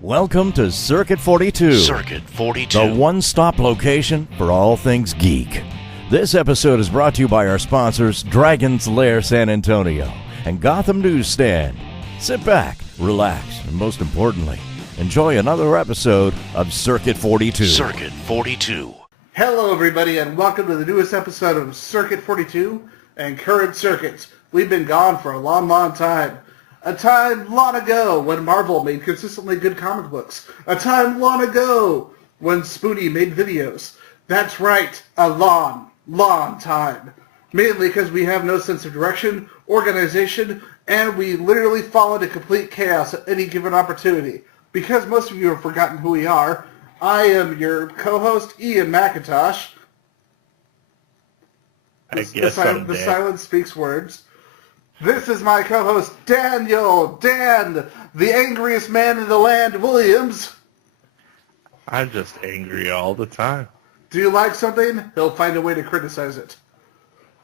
Welcome to Circuit 42. Circuit 42. The one-stop location for all things geek. This episode is brought to you by our sponsors, Dragon's Lair San Antonio and Gotham Newsstand. Sit back, relax, and most importantly, enjoy another episode of Circuit 42. Circuit 42. Hello, everybody, and welcome to the newest episode of Circuit 42 and Current Circuits. We've been gone for a long, long time. A time long ago when Marvel made consistently good comic books. A time long ago when Spoonie made videos. That's right, a long, long time. Mainly because we have no sense of direction, organization, and we literally fall into complete chaos at any given opportunity. Because most of you have forgotten who we are, I am your co-host, Ian McIntosh. The silence speaks words. This is my co-host, Daniel, Dan, the angriest man in the land, Williams. I'm just angry all the time. Do you like something? He'll find a way to criticize it.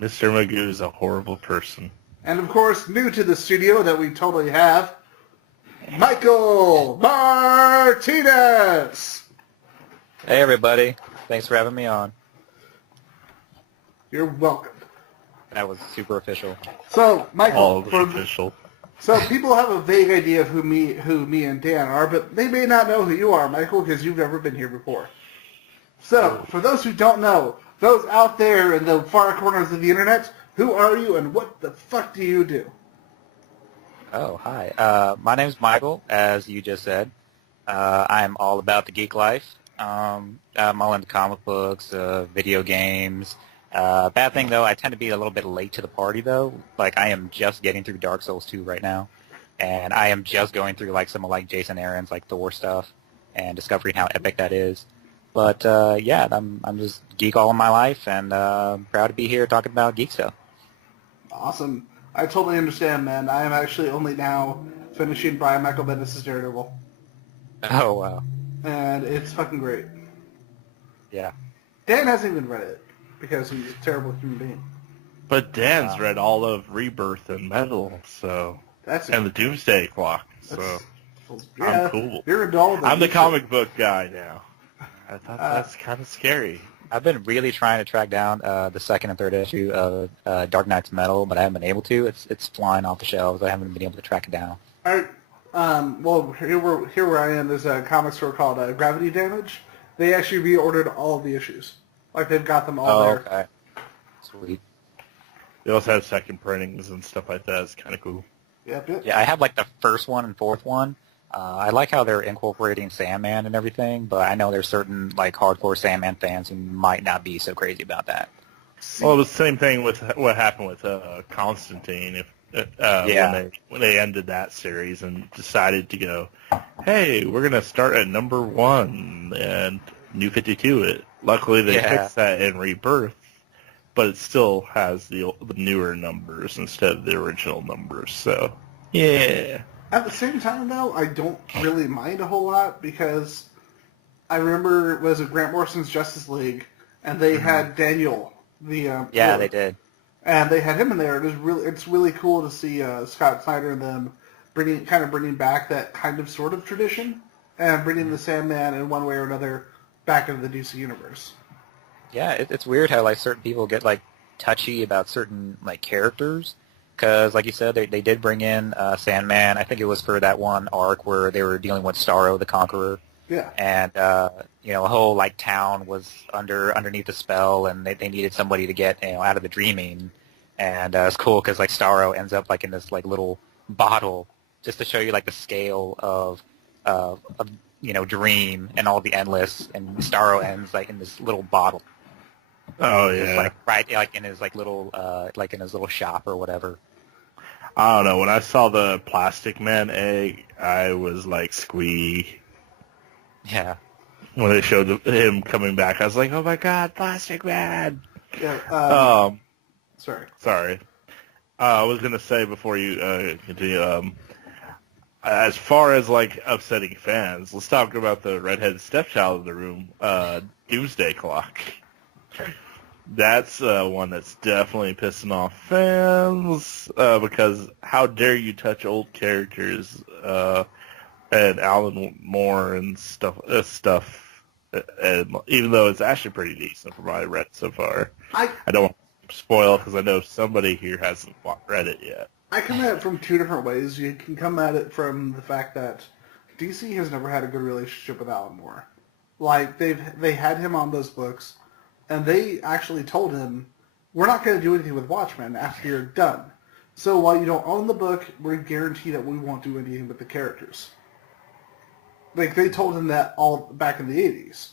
Mr. Magoo is a horrible person. And of course, new to the studio that we totally have, Michael Martinez. Hey everybody, thanks for having me on. You're welcome. That was super official. So, Michael, All official. So people have a vague idea of who me and Dan are, but they may not know who you are, Michael, because you've never been here before. So, for those who don't know, those out there in the far corners of the internet, who are you and what the fuck do you do? Oh, hi. My name's Michael, as you just said. I'm all about the geek life. I'm all into comic books, video games. Bad thing, though, I tend to be a little bit late to the party, though. Like, I am just getting through Dark Souls 2 right now. And I am just going through, like, some of, like, Jason Aaron's, like, Thor stuff and discovering how epic that is. But, yeah, I'm just geek all of my life and proud to be here talking about geek stuff. Awesome. I totally understand, man. I am actually only now finishing Brian Michael Bendis' Daredevil. Oh, wow. And it's fucking great. Yeah. Dan hasn't even read it because he's a terrible human being. But Dan's read all of Rebirth and Metal, so... and the Doomsday Clock, so... Yeah, I'm cool. You're a doll. I'm the comic book guy now. I thought that's kind of scary. I've been really trying to track down the second and third issue of Dark Knight's Metal, but I haven't been able to. It's flying off the shelves. I haven't been able to track it down. All right. Well, here where I am, there's a comic store called Gravity Damage. They actually reordered all of the issues. Like, they've got them all there. Okay. Sweet. They also have second printings and stuff like that. It's kind of cool. Yep. Yeah, I have, like, the first one and fourth one. I like how they're incorporating Sandman and everything, but I know there's certain, like, hardcore Sandman fans who might not be so crazy about that. Well, it was the same thing with what happened with Constantine. When they ended that series and decided to go, hey, we're gonna start at number 1 and New 52. Luckily they fixed that in Rebirth, but it still has the newer numbers instead of the original numbers. So yeah. At the same time, though, I don't really mind a whole lot because I remember it was Grant Morrison's Justice League, and they had Daniel. They did. And they had him in there. It's really cool to see Scott Snyder and them bringing back that kind of sort of tradition and bringing the Sandman in one way or another back into the DC universe. Yeah, it's weird how, like, certain people get, like, touchy about certain, like, characters. Because, like you said, they did bring in Sandman. I think it was for that one arc where they were dealing with Starro the Conqueror. Yeah. And, a whole, like, town was underneath the spell, and they needed somebody to get, out of the dreaming. And it's cool because, like, Starro ends up, like, in this, like, little bottle just to show you, like, the scale of Dream and all the Endless. And Starro ends, like, in this little bottle. Oh, yeah. Just, like, right, like, in his, like, little, shop or whatever. I don't know. When I saw the Plastic Man egg, I was like, squee. Yeah. When they showed him coming back, I was like, oh my god, Plastic Man! Yeah, Sorry. I was going to say before you continue, as far as, like, upsetting fans, let's talk about the redheaded stepchild in the room, Doomsday Clock. That's one that's definitely pissing off fans because how dare you touch old characters and Alan Moore and stuff. And even though it's actually pretty decent from what I read so far, I don't want to spoil because I know somebody here hasn't read it yet. I come at it from two different ways. You can come at it from the fact that DC has never had a good relationship with Alan Moore. Like they had him on those books, and they actually told him, "We're not going to do anything with Watchmen after you're done. So while you don't own the book, we guarantee that we won't do anything with the characters." Like they told him that all back in the 80s,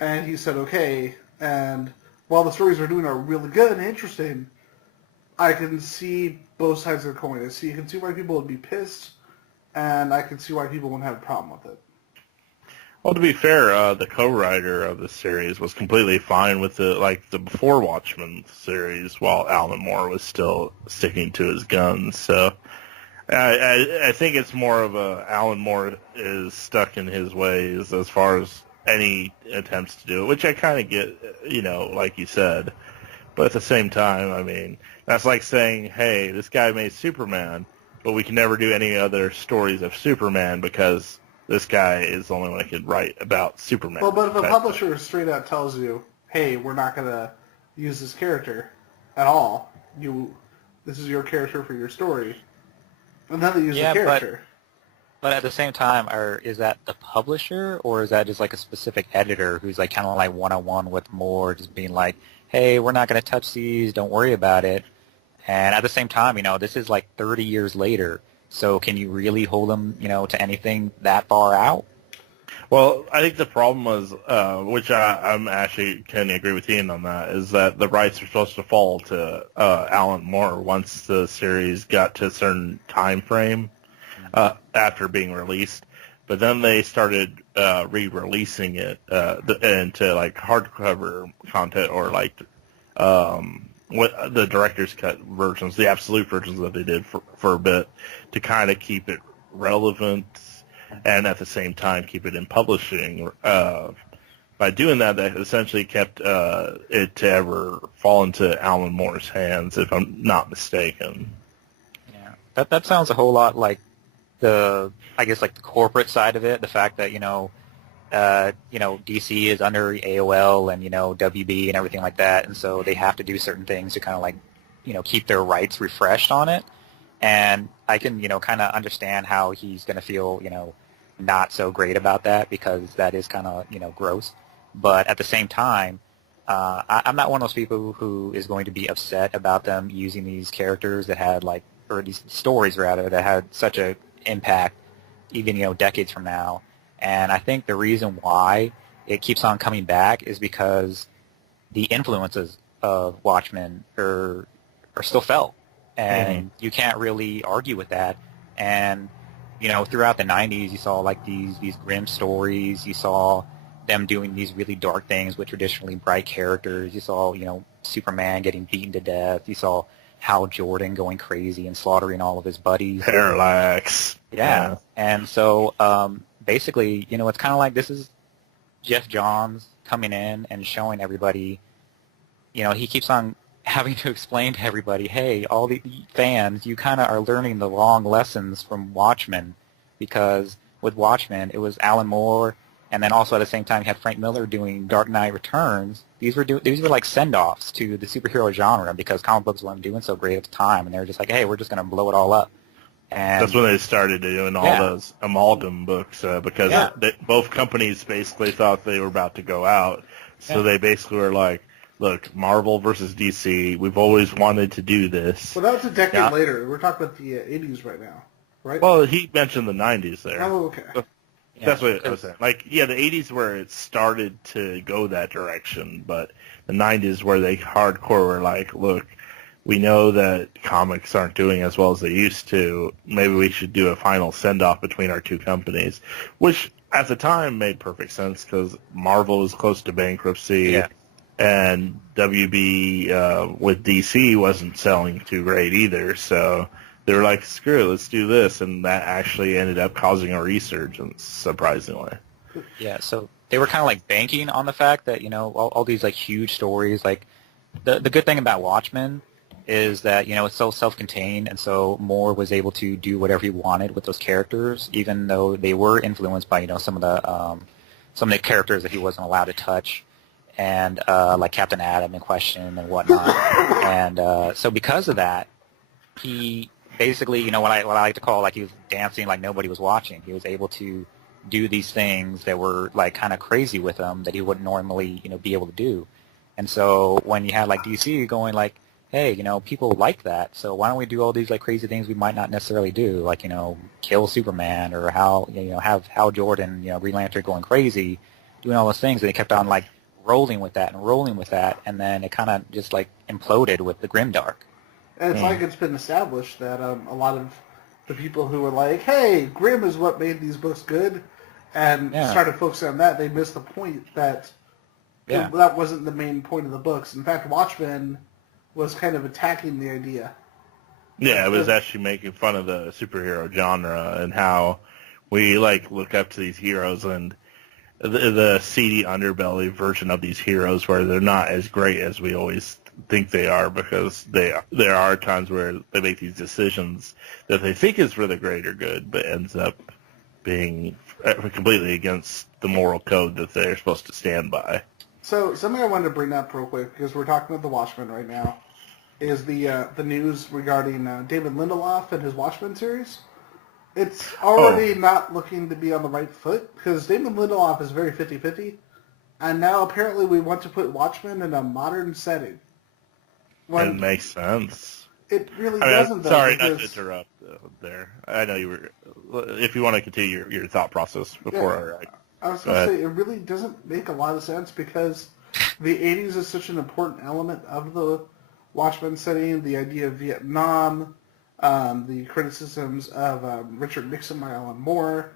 and he said, "Okay." And while the stories they're doing are really good and interesting, I can see both sides of the coin. I can see why people would be pissed, and I can see why people wouldn't have a problem with it. Well, to be fair, the co-writer of the series was completely fine with the before Watchmen series, while Alan Moore was still sticking to his guns. So I think it's more of Alan Moore is stuck in his ways as far as any attempts to do it, which I kind of get, like you said. But at the same time, I mean, that's like saying, hey, this guy made Superman, but we can never do any other stories of Superman because this guy is the only one who can write about Superman. Well, but if a publisher straight out tells you, hey, we're not going to use this character at all, this is your character for your story, and then they use the character. But at the same time, is that the publisher, or is that just like a specific editor who's like kind of like one-on-one with Moore, just being like, hey, we're not going to touch these, don't worry about it. And at the same time, this is like 30 years later. So can you really hold them, to anything that far out? Well, I think the problem was, which I'm actually can agree with Ian on that, is that the rights were supposed to fall to Alan Moore once the series got to a certain time frame after being released. But then they started re-releasing it into like hardcover content or like what the director's cut versions, the absolute versions that they did for a bit, to kind of keep it relevant and at the same time keep it in publishing. By doing that, they essentially kept it to ever fall into Alan Moore's hands, if I'm not mistaken. Yeah, that sounds a whole lot like the corporate side of it, the fact that DC is under AOL and WB and everything like that, and so they have to do certain things to kind of like keep their rights refreshed on it. And I can kind of understand how he's going to feel not so great about that, because that is kind of gross. But at the same time, I'm not one of those people who is going to be upset about them using these characters that had or these stories rather, that had such a impact even decades from now. And I think the reason why it keeps on coming back is because the influences of Watchmen are still felt, and you can't really argue with that. And throughout the 90s, you saw like these grim stories. You saw them doing these really dark things with traditionally bright characters. You saw Superman getting beaten to death. You saw Hal Jordan going crazy and slaughtering all of his buddies. Parallax. Yeah. And so basically, it's kind of like this is Jeff Johns coming in and showing everybody, he keeps on having to explain to everybody, hey, all the fans, you kind of are learning the wrong lessons from Watchmen, because with Watchmen, it was Alan Moore, and then also at the same time you had Frank Miller doing Dark Knight Returns. These were like send-offs to the superhero genre, because comic books weren't doing so great at the time, and they were just like, hey, we're just going to blow it all up. And that's when they started doing all those amalgam books, because both companies basically thought they were about to go out. So they basically were like, look, Marvel versus DC, we've always wanted to do this. Well, that was a decade later. We're talking about the 80s right now, right? Well, he mentioned the 90s there. Oh, okay. That's what I was saying. Like, the 80s where it started to go that direction, but the 90s where they hardcore were like, look, we know that comics aren't doing as well as they used to. Maybe we should do a final send-off between our two companies, which at the time made perfect sense because Marvel was close to bankruptcy, and WB with DC wasn't selling too great either. So they were like, screw it, let's do this, and that actually ended up causing a resurgence, surprisingly. Yeah, so they were kind of like banking on the fact that all these like huge stories, like the good thing about Watchmen is that, it's so self-contained, and so Moore was able to do whatever he wanted with those characters, even though they were influenced by, some of the characters that he wasn't allowed to touch, and like Captain Atom in Question and whatnot. And so because of that, he basically, what I like to call, like, he was dancing like nobody was watching. He was able to do these things that were like kind of crazy with him that he wouldn't normally, be able to do. And so when you had like DC going like, hey, people like that, so why don't we do all these like crazy things we might not necessarily do, like, kill Superman, or have Hal Jordan, Green Lantern going crazy, doing all those things, and they kept on like rolling with that, and then it kind of just like imploded with the Grimdark. And it's like it's been established that a lot of the people who were like, hey, Grimm is what made these books good, and started focusing on that, they missed the point that that wasn't the main point of the books. In fact, Watchmen was kind of attacking the idea. Yeah, it was actually making fun of the superhero genre and how we like look up to these heroes and the seedy underbelly version of these heroes where they're not as great as we always think they are, because there are times where they make these decisions that they think is for the greater good, but ends up being completely against the moral code that they're supposed to stand by. So something I wanted to bring up real quick, because we're talking about the Watchmen right now, is the news regarding David Lindelof and his Watchmen series. It's already not looking to be on the right foot, because David Lindelof is very 50-50, and now apparently we want to put Watchmen in a modern setting. It makes sense. It really doesn't, though. Sorry not to interrupt there. I know you were... If you want to continue your thought process before... I was going to say, it really doesn't make a lot of sense, because the 80s is such an important element of the Watchmen setting, the idea of Vietnam, the criticisms of Richard Nixon by Alan Moore.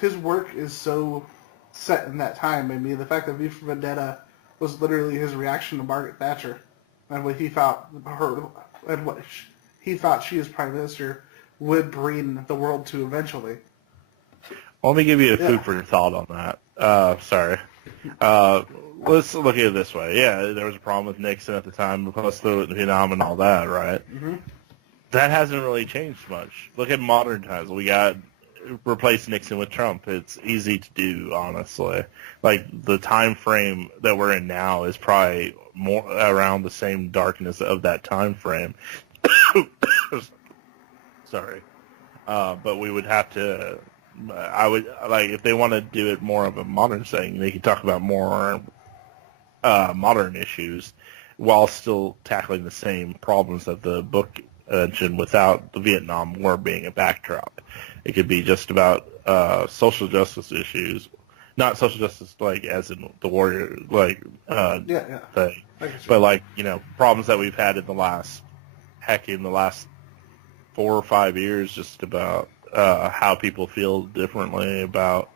His work is so set in that time. I mean, the fact that V for Vendetta was literally his reaction to Margaret Thatcher, and what he thought he thought she as Prime Minister would bring the world to eventually. Let me give you a food for thought on that. Sorry. Let's look at it this way. Yeah, there was a problem with Nixon at the time, plus the Vietnam and all that, right? Mm-hmm. That hasn't really changed much. Look at modern times. We got replace Nixon with Trump. It's easy to do, honestly. Like, the time frame that we're in now is probably more around the same darkness of that time frame. Sorry. But we would have to... I would like, if they want to do it more of a modern setting, they could talk about more modern issues while still tackling the same problems that the book mentioned without the Vietnam War being a backdrop. It could be just about social justice issues, not social justice like as in the warrior thing, but like, problems that we've had in the last 4 or 5 years, just about how people feel differently about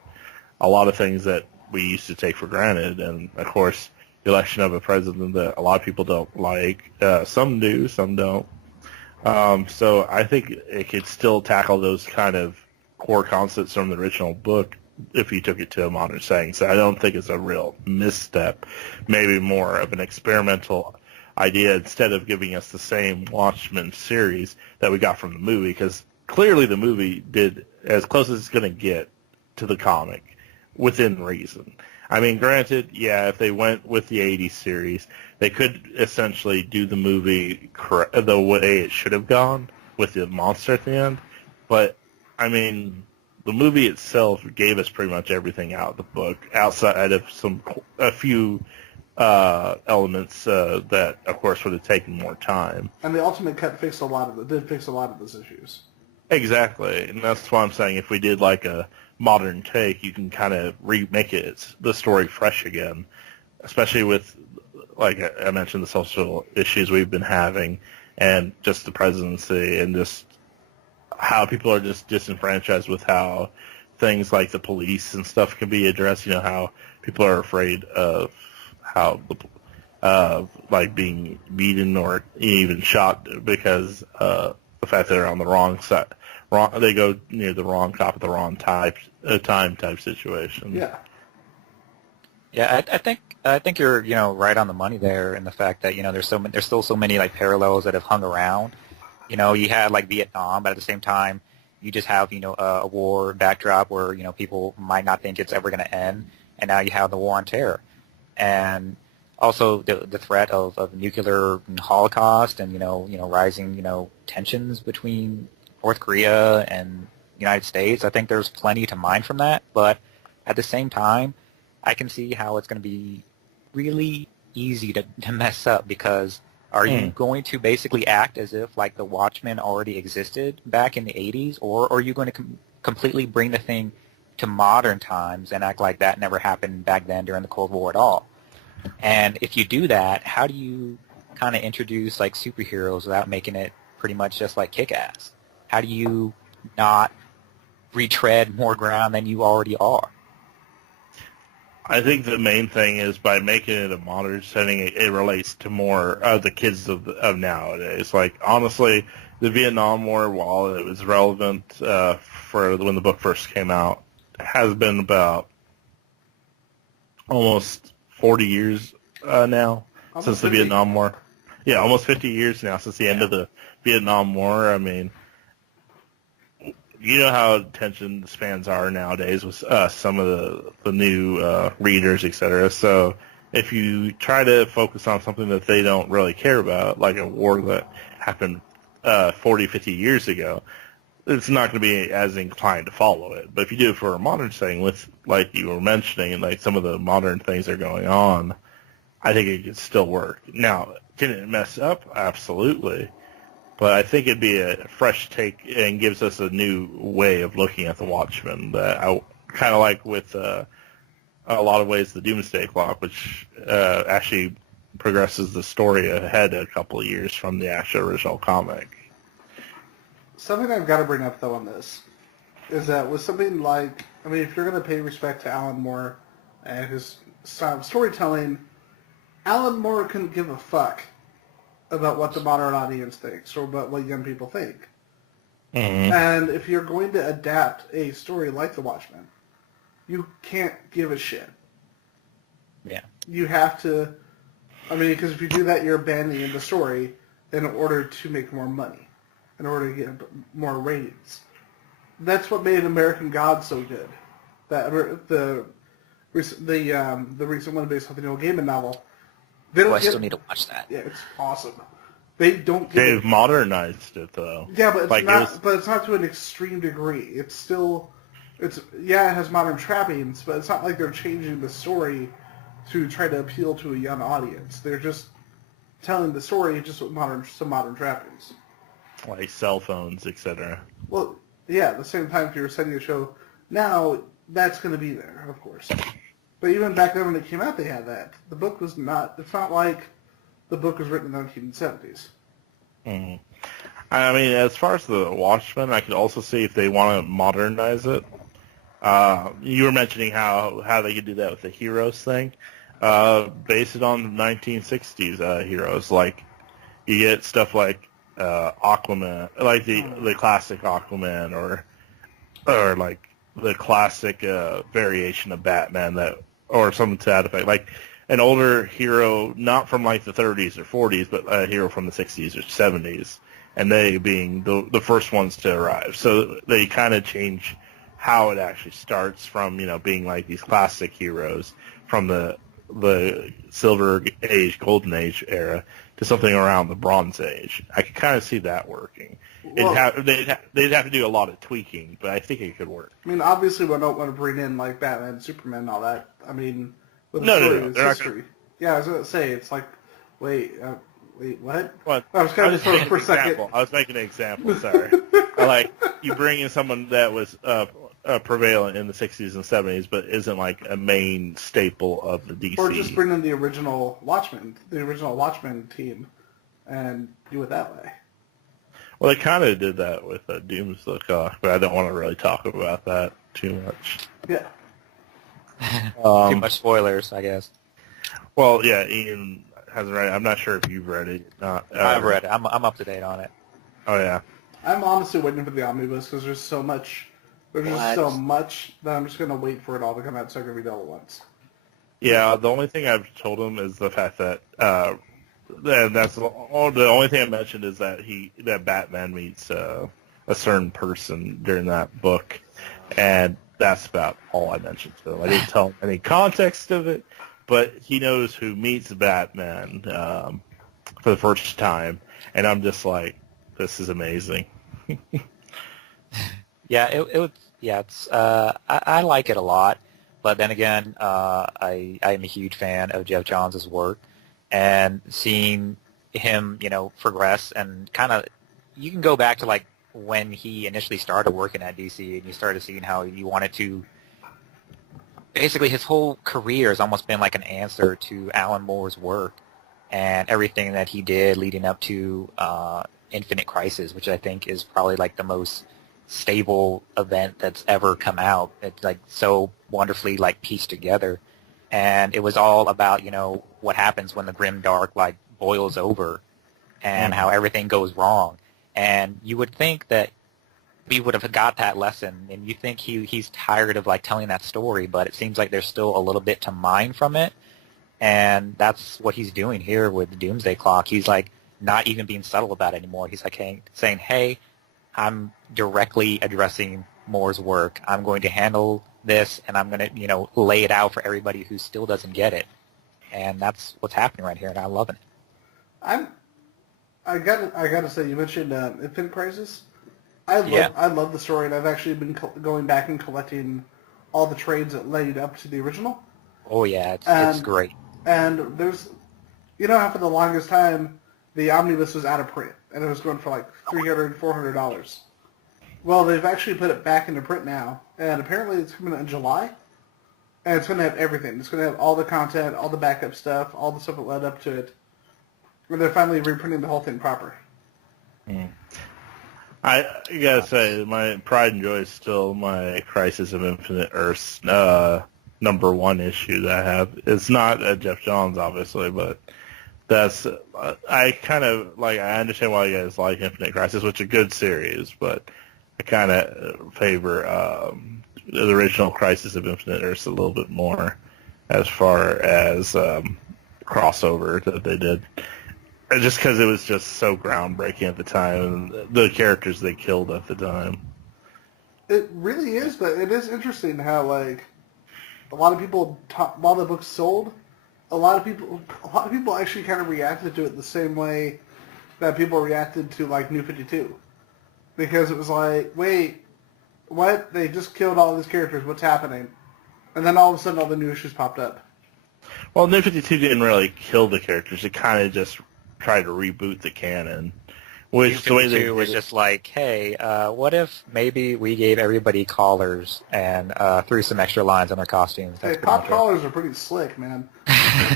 a lot of things that we used to take for granted. And, of course, the election of a president that a lot of people don't like. Some do, some don't. So I think it could still tackle those kind of core concepts from the original book if you took it to a modern setting. So I don't think it's a real misstep, maybe more of an experimental idea instead of giving us the same Watchmen series that we got from the movie, because clearly the movie did as close as it's going to get to the comic within reason. I mean, granted, if they went with the 80s series, they could essentially do the movie the way it should have gone with the monster at the end. But, I mean, the movie itself gave us pretty much everything out of the book, outside of a few elements that, of course, would have taken more time. And the Ultimate Cut did fix a lot of those issues. Exactly, and that's why I'm saying if we did like a modern take, you can kind of remake the story fresh again, especially with, like I mentioned, the social issues we've been having, and just the presidency, and just how people are just disenfranchised with how things like the police and stuff can be addressed. How people are afraid of how like being beaten or even shot because the fact that they're on the wrong side. They go near the wrong cop at the wrong time type situation. Yeah. Yeah, I think you're right on the money there in the fact that there's still so many like parallels that have hung around. You had like Vietnam, but at the same time, you just have a war backdrop where people might not think it's ever going to end, and now you have the war on terror, and also the threat of nuclear holocaust and rising tensions between North Korea and United States. I think there's plenty to mine from that, but at the same time, I can see how it's going to be really easy to mess up because are you going to basically act as if like the Watchmen already existed back in the 80s, or are you going to completely bring the thing to modern times and act like that never happened back then during the Cold War at all? And if you do that, how do you kind of introduce like superheroes without making it pretty much just like Kick-Ass? How do you not retread more ground than you already are? I think the main thing is by making it a modern setting, it relates to more of the kids of nowadays. Like, honestly, the Vietnam War, while it was relevant for when the book first came out, has been about almost 40 years now since the Vietnam War. Yeah, almost 50 years now since the end of the Vietnam War. I mean, you know how attention spans are nowadays with some of the new readers, etc. So if you try to focus on something that they don't really care about, like a war that happened 40, 50 years ago, it's not going to be as inclined to follow it. But if you do it for a modern setting with, like you were mentioning, and like some of the modern things that are going on, I think it could still work. Now, can it mess up? Absolutely. But I think it'd be a fresh take and gives us a new way of looking at the Watchmen that I kind of like with a lot of ways the Doomsday Clock, which actually progresses the story ahead a couple of years from the actual original comic. Something I've got to bring up, though, on this is that with something like, I mean, if you're going to pay respect to Alan Moore and his style of storytelling, Alan Moore couldn't give a fuck about what the modern audience thinks or about what young people think. Mm-hmm. And if you're going to adapt a story like The Watchmen, you can't give a shit. Yeah. You have to, I mean, because if you do that, you're abandoning the story in order to make more money, in order to get more ratings. That's what made American Gods so good. That the recent one based on the Neil Gaiman novel. I still need to watch that. Yeah, it's awesome. They don't. They've modernized it though. Yeah, but it's not to an extreme degree. It's still, it has modern trappings, but it's not like they're changing the story to try to appeal to a young audience. They're just telling the story just with some modern trappings, like cell phones, etc. Well, yeah. At the same time, if you're setting a show now, that's going to be there, of course. But even back then when it came out, they had that. The book was not... It's not like the book was written in the 1970s. Mm-hmm. I mean, as far as the Watchmen, I could also see if they want to modernize it. You were mentioning how they could do that with the heroes thing. Based it on 1960s heroes. Like, you get stuff like Aquaman, like the classic Aquaman, or like the classic variation of Batman or something to that effect. Like an older hero, not from like the 30s or 40s, but a hero from the 60s or 70s, and they being the first ones to arrive. So they kind of change how it actually starts from, being like these classic heroes from the Silver Age, Golden Age era to something around the Bronze Age. I could kind of see that working. They'd have to do a lot of tweaking, but I think it could work. I mean, obviously, we don't want to bring in like Batman, Superman, and all that. I mean, with the no, story, history. Yeah, I was going to say, it's like, wait, what? What? I was kind of just for a second. I was making an example. Sorry. You bring in someone that was prevalent in the 60s and 70s, but isn't like a main staple of the DC. Or just bring in the original Watchmen team, and do it that way. Well, they kind of did that with Doomsday Clock, but I don't want to really talk about that too much. Yeah. Too much spoilers, I guess. Well, yeah, Ian hasn't read it. I'm not sure if you've read it. I've read it. I'm up to date on it. Oh, yeah. I'm honestly waiting for the omnibus because there's so much. There's just so much that I'm just going to wait for it all to come out so I can read it all at once. Yeah, the only thing I've told him is the fact that, and that's the only thing I mentioned is that that Batman meets a certain person during that book, and that's about all I mentioned to him. I didn't tell him any context of it, but he knows who meets Batman for the first time, and I'm just like, this is amazing. Yeah, I like it a lot, but then again, I am a huge fan of Jeff Johns' work, and seeing him, progress and kind of, you can go back to like when he initially started working at DC, and you started seeing how he wanted to. Basically, his whole career has almost been like an answer to Alan Moore's work and everything that he did leading up to Infinite Crisis, which I think is probably like the most stable event that's ever come out. It's like so wonderfully like pieced together, and it was all about what happens when the grim dark like boils over, and how everything goes wrong. And you would think that we would have got that lesson, and you think he's tired of like telling that story, but it seems like there's still a little bit to mine from it, and that's what he's doing here with the Doomsday Clock. He's like not even being subtle about it anymore. He's like saying, hey, I'm directly addressing Moore's work. I'm going to handle this, and I'm going to, lay it out for everybody who still doesn't get it. And that's what's happening right here, and I'm loving it. I gotta say, you mentioned Infinite Crisis. I love the story, and I've actually been going back and collecting all the trades that led up to the original. Oh yeah, it's great. And there's, how for the longest time the omnibus was out of print, and it was going for like $300, $400. Well, they've actually put it back into print now, and apparently it's coming out in July, and it's going to have everything. It's going to have all the content, all the backup stuff, all the stuff that led up to it. Where they're finally reprinting the whole thing proper. I gotta say, my pride and joy is still my Crisis of Infinite Earths #1 issue that I have. It's not Jeff Johns, obviously, but that's I kind of like. I understand why you guys like Infinite Crisis, which is a good series, but I kind of favor the original Crisis of Infinite Earths a little bit more as far as crossover that they did. Just because it was just so groundbreaking at the time, and the characters they killed at the time. It really is, but it is interesting how like a lot of people, while the book sold, a lot of people actually kind of reacted to it the same way that people reacted to like New 52, because it was like, wait, what? They just killed all these characters. What's happening? And then all of a sudden, all the new issues popped up. Well, New 52 didn't really kill the characters. It kind of just tried to reboot the canon. Which the way they was just like, hey, what if maybe we gave everybody collars and threw some extra lines on their costumes? Hey, pop collars are pretty slick, man.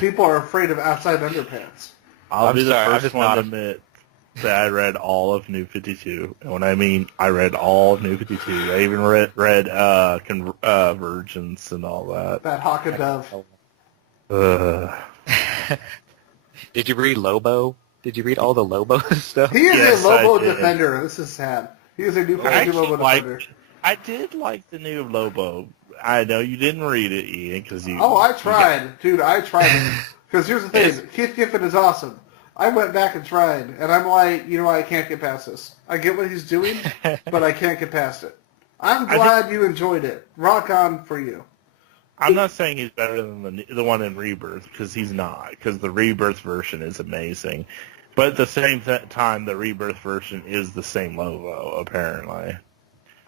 People are afraid of outside underpants. I'll be the first one to admit that I read all of New 52. And when I mean I read all of New 52, I even read Convergence and all that. That Hawk and Dove. Did you read Lobo? Did you read all the Lobo stuff? He is a Lobo defender. This is sad. He is a new Lobo defender. I did like the new Lobo. I know you didn't read it, Ian, because you... Oh, I tried. Dude, I tried it. Because here's the thing. Keith Giffen is awesome. I went back and tried, and I'm like, I can't get past this. I get what he's doing, but I can't get past it. I'm glad you enjoyed it. Rock on for you. I'm not saying he's better than the one in Rebirth, because he's not, because the Rebirth version is amazing. But at the same time, the Rebirth version is the same Lobo, apparently.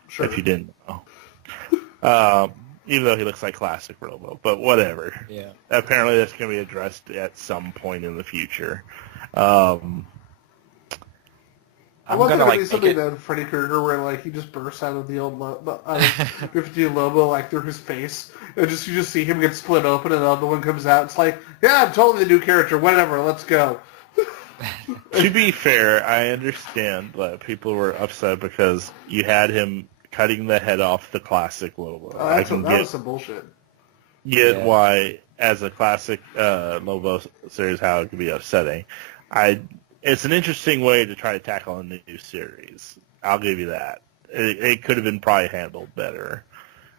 Sure. If you didn't know. Even though he looks like classic Lobo, but whatever. Yeah. Apparently that's going to be addressed at some point in the future. I wasn't going to be something that Freddy Krueger where like he just bursts out of the old Lobo like through his face. And you just see him get split open and the other one comes out. It's like, yeah, I'm totally the new character. Whatever, let's go. To be fair, I understand that people were upset because you had him cutting the head off the classic Lobo. That was some bullshit. Why, as a classic Lobo series, how it could be upsetting. It's an interesting way to try to tackle a new series. I'll give you that. It could have been probably handled better.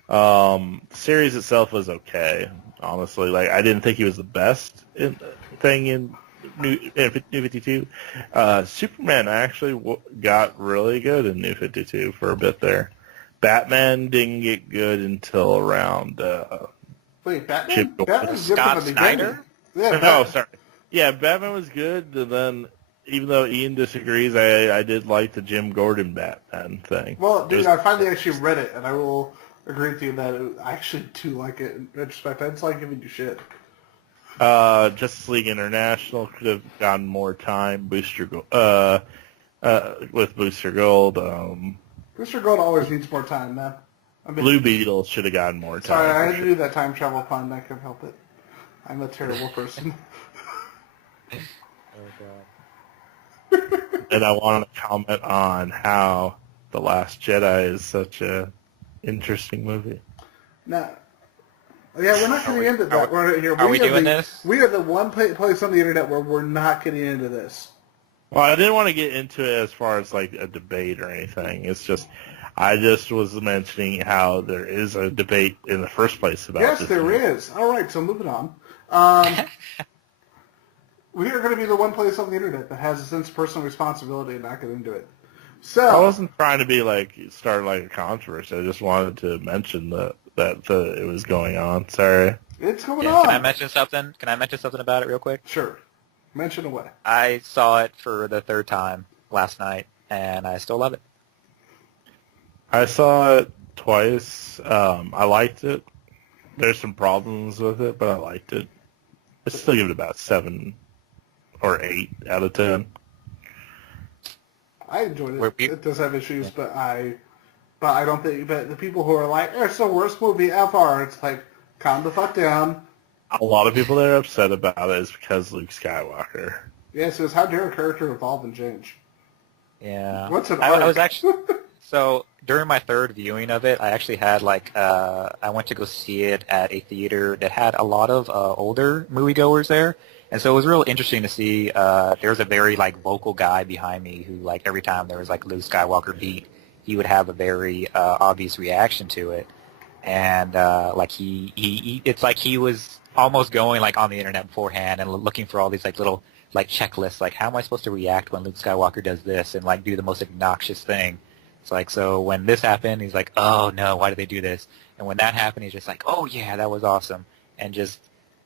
The series itself was okay. honestly. Like, I didn't think he was the best thing in New 52. Superman actually got really good in New 52 for a bit there. Batman didn't get good until around Wait, Batman? Chip Batman's good Scott from the beginning. Snyder? Yeah, No, sorry. Yeah, Batman was good, and then even though Ian disagrees, I did like the Jim Gordon Batman thing. Well, dude, I finally actually read it, and I will agree with you that I actually do like it in retrospect. I just like giving you shit. Justice League International could have gotten more time. With Booster Gold. Booster Gold always needs more time, man. Blue Beetle should have gotten more time. Sorry, I had to do that time travel pun. I couldn't help it. I'm a terrible person. Oh, God. And I want to comment on how The Last Jedi is such a interesting movie. No. Yeah, we're not getting into that. Are we doing this? We are the one place on the internet where we're not getting into this. Well, I didn't want to get into it as far as like a debate or anything. It's just, I just was mentioning how there is a debate in the first place about this. Yes, there is. All right, so moving on. We are going to be the one place on the internet that has a sense of personal responsibility and not get into it. So I wasn't trying to be like start like a controversy. I just wanted to mention that it was going on. Sorry. It's going Yeah, on. can I mention something? Can I mention something about it real quick? Sure. Mention away. I saw it for the third time last night, and I still love it. I saw it twice. I liked it. There's some problems with it, but I liked it. I still give it about 7 or 8 out of 10. I enjoyed it. It does have issues, but I don't think. But the people who are like, "It's the worst movie ever," it's like, calm the fuck down. A lot of people that are upset about it is because Luke Skywalker. Yeah, so it's how dare a character evolve and change. Yeah. What's an I arc? was actually so during my third viewing of it, I actually had I went to go see it at a theater that had a lot of older moviegoers there, and so it was real interesting to see. There was a very vocal guy behind me who every time there was Luke Skywalker beat, he would have a very obvious reaction to it, and he it's like he was almost going on the internet beforehand and looking for all these little checklists, how am I supposed to react when Luke Skywalker does this and do the most obnoxious thing. It's so when this happened, he's like, oh no, why did they do this? And when that happened, he's just like, oh yeah, that was awesome. And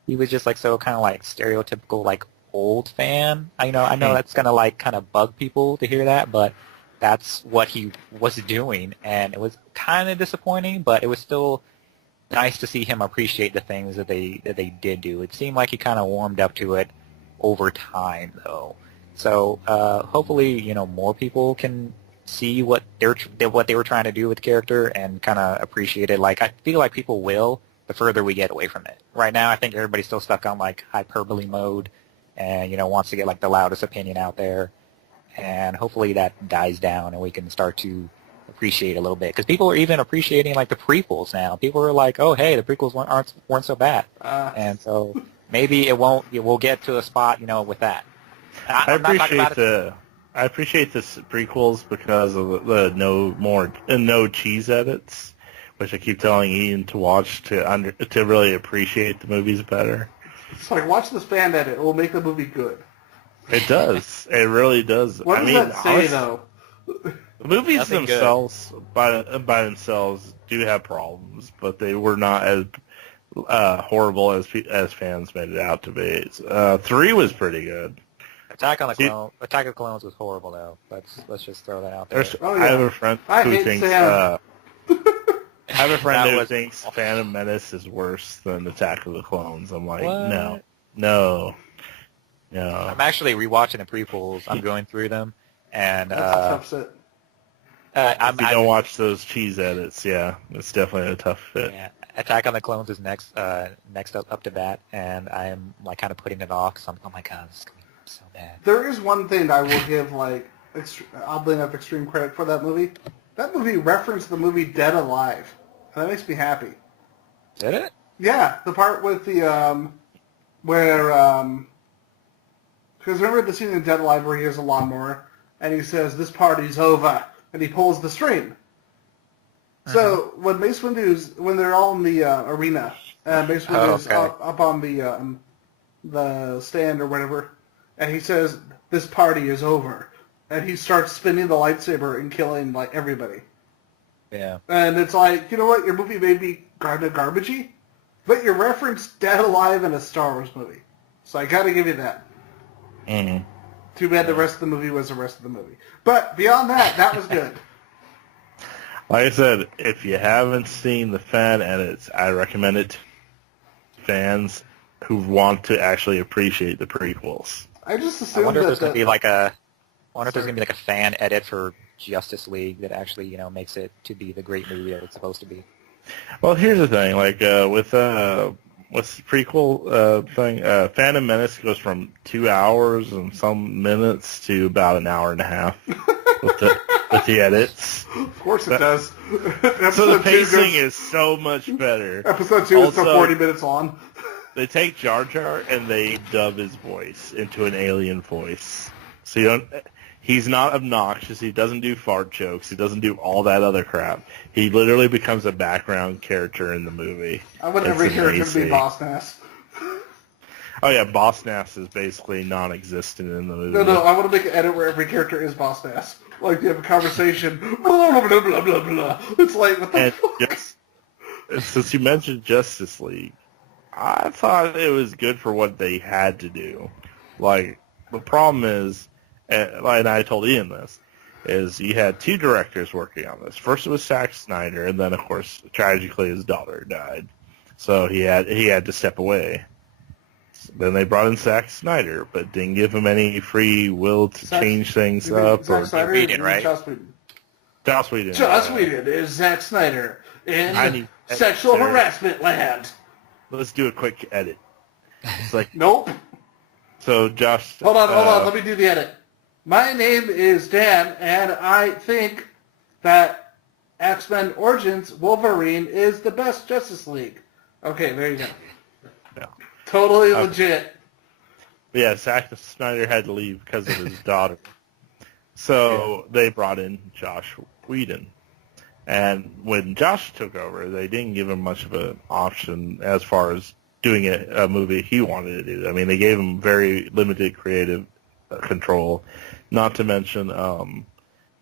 he was just so kind of stereotypical old fan. I know that's gonna kind of bug people to hear that, but that's what he was doing, and it was kind of disappointing, but it was still nice to see him appreciate the things that they did do. It seemed like he kind of warmed up to it over time, though. So hopefully, more people can see what they were trying to do with the character and kind of appreciate it. I feel like people will the further we get away from it. Right now, I think everybody's still stuck on hyperbole mode, and wants to get the loudest opinion out there. And hopefully that dies down and we can start to appreciate a little bit, because people are even appreciating the prequels now. People are like, oh hey, the prequels weren't so bad, and so maybe we'll get to a spot with that. I appreciate the prequels because of the no cheese edits, which I keep telling Ian to watch to really appreciate the movies better. It's watch this fan edit; it will make the movie good. It does. It really does. What does that say, though? The movies themselves, by themselves, do have problems, but they were not as horrible as fans made it out to be. 3 was pretty good. Attack of the Clones was horrible, though. Let's just throw that out there. I have a friend who thinks. I have a friend who thinks Phantom Menace is worse than Attack of the Clones. I'm like, what? No. I'm actually rewatching the prequels. I'm going through them, and that's a tough fit. If you don't watch those cheese edits, yeah, it's definitely a tough fit. Yeah, Attack on the Clones is next up to bat, and I am kind of putting it off because I'm, oh my god, this is going to be so bad. There is one thing that I will give oddly enough extreme credit for that movie. That movie referenced the movie Dead Alive. And that makes me happy. Did it? Yeah, the part with the because remember the scene in Dead Alive where he has a lawnmower and he says, "This party's over," and he pulls the string. So when Mace Windu's, when they're all in the arena And basically he's okay. up on the stand or whatever, and he says, "This party is over," and he starts spinning the lightsaber and killing like everybody. Yeah. And it's like, you know what? Your movie may be kind of garbagey, but you referenced Dead Alive in a Star Wars movie, so I got to give you that. Mm-hmm. Too bad the rest of the movie was the rest of the movie. But beyond that, that was good. Like I said, if you haven't seen the fan edits, I recommend it to fans who want to actually appreciate the prequels. I just I assumed wonder if there's that gonna be like a. I wonder if there's Sorry. gonna be like a fan edit for Justice League that actually makes it to be the great movie that it's supposed to be. Well, here's the thing, like with the prequel thing, Phantom Menace goes from 2 hours and some minutes to about an hour and a half with the edits. Of course it does. So the Episode 2 pacing goes- is so much better. Episode 2 is still Also- 40 minutes long. They take Jar Jar and they dub his voice into an alien voice. So you don't. He's not obnoxious. He doesn't do fart jokes. He doesn't do all that other crap. He literally becomes a background character in the movie. I want It's every character to be amazing. Boss Nass. Oh yeah, Boss Nass is basically non-existent in the movie. No, I want to make an edit where every character is Boss Nass. Like, you have a conversation, blah, blah, blah, blah, blah, blah. It's like, what the And fuck? just, since you mentioned Justice League, I thought it was good for what they had to do. Like, the problem is, and I told Ian this, is you had two directors working on this. First it was Zack Snyder, and then, of course, tragically his daughter died. So he had to step away. Then they brought in Zack Snyder, but didn't give him any free will to change things You mean up. Zack Or Snyder Whedon, or right? Joss Whedon? Joss Whedon. Joss Whedon is Zack Snyder I in need- sexual Sarah. harassment land. Let's do a quick edit. It's like, Nope. so Josh... Hold on. Let me do the edit. My name is Dan, and I think that X-Men Origins Wolverine is the best Justice League. Okay, there you go. Yeah. Totally Okay. legit. Yeah, Zack Snyder had to leave because of his daughter. So they brought in Josh Whedon. And when Josh took over, they didn't give him much of an option as far as doing a movie he wanted to do. I mean, they gave him very limited creative control. Not to mention,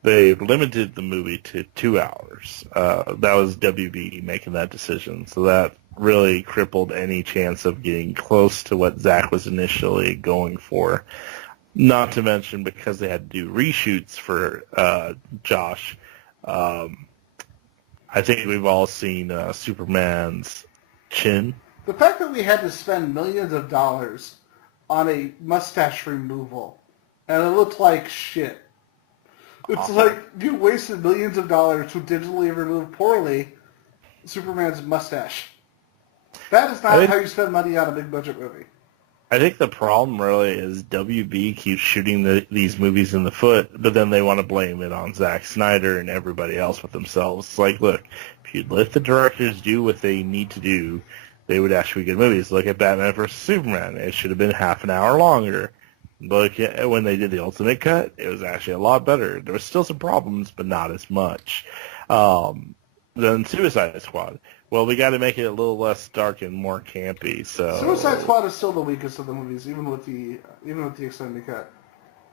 they limited the movie to 2 hours. That was WB making that decision. So that really crippled any chance of getting close to what Zach was initially going for. Not to mention, because they had to do reshoots for Josh, I think we've all seen Superman's chin. The fact that we had to spend millions of dollars on a mustache removal, and it looked like shit. It's Awful. like you wasted millions of dollars to digitally remove poorly Superman's mustache. That is not how you spend money on a big budget movie. I think the problem really is WB keeps shooting these movies in the foot, but then they want to blame it on Zack Snyder and everybody else with themselves. It's like, look, if you'd let the directors do what they need to do, they would actually be good movies. Look at Batman vs. Superman. It should have been half an hour longer. Look at when they did the Ultimate Cut, it was actually a lot better. There was still some problems, but not as much. Then Suicide Squad. Well, we got to make it a little less dark and more campy. So Suicide Squad is still the weakest of the movies, even with the extended cut.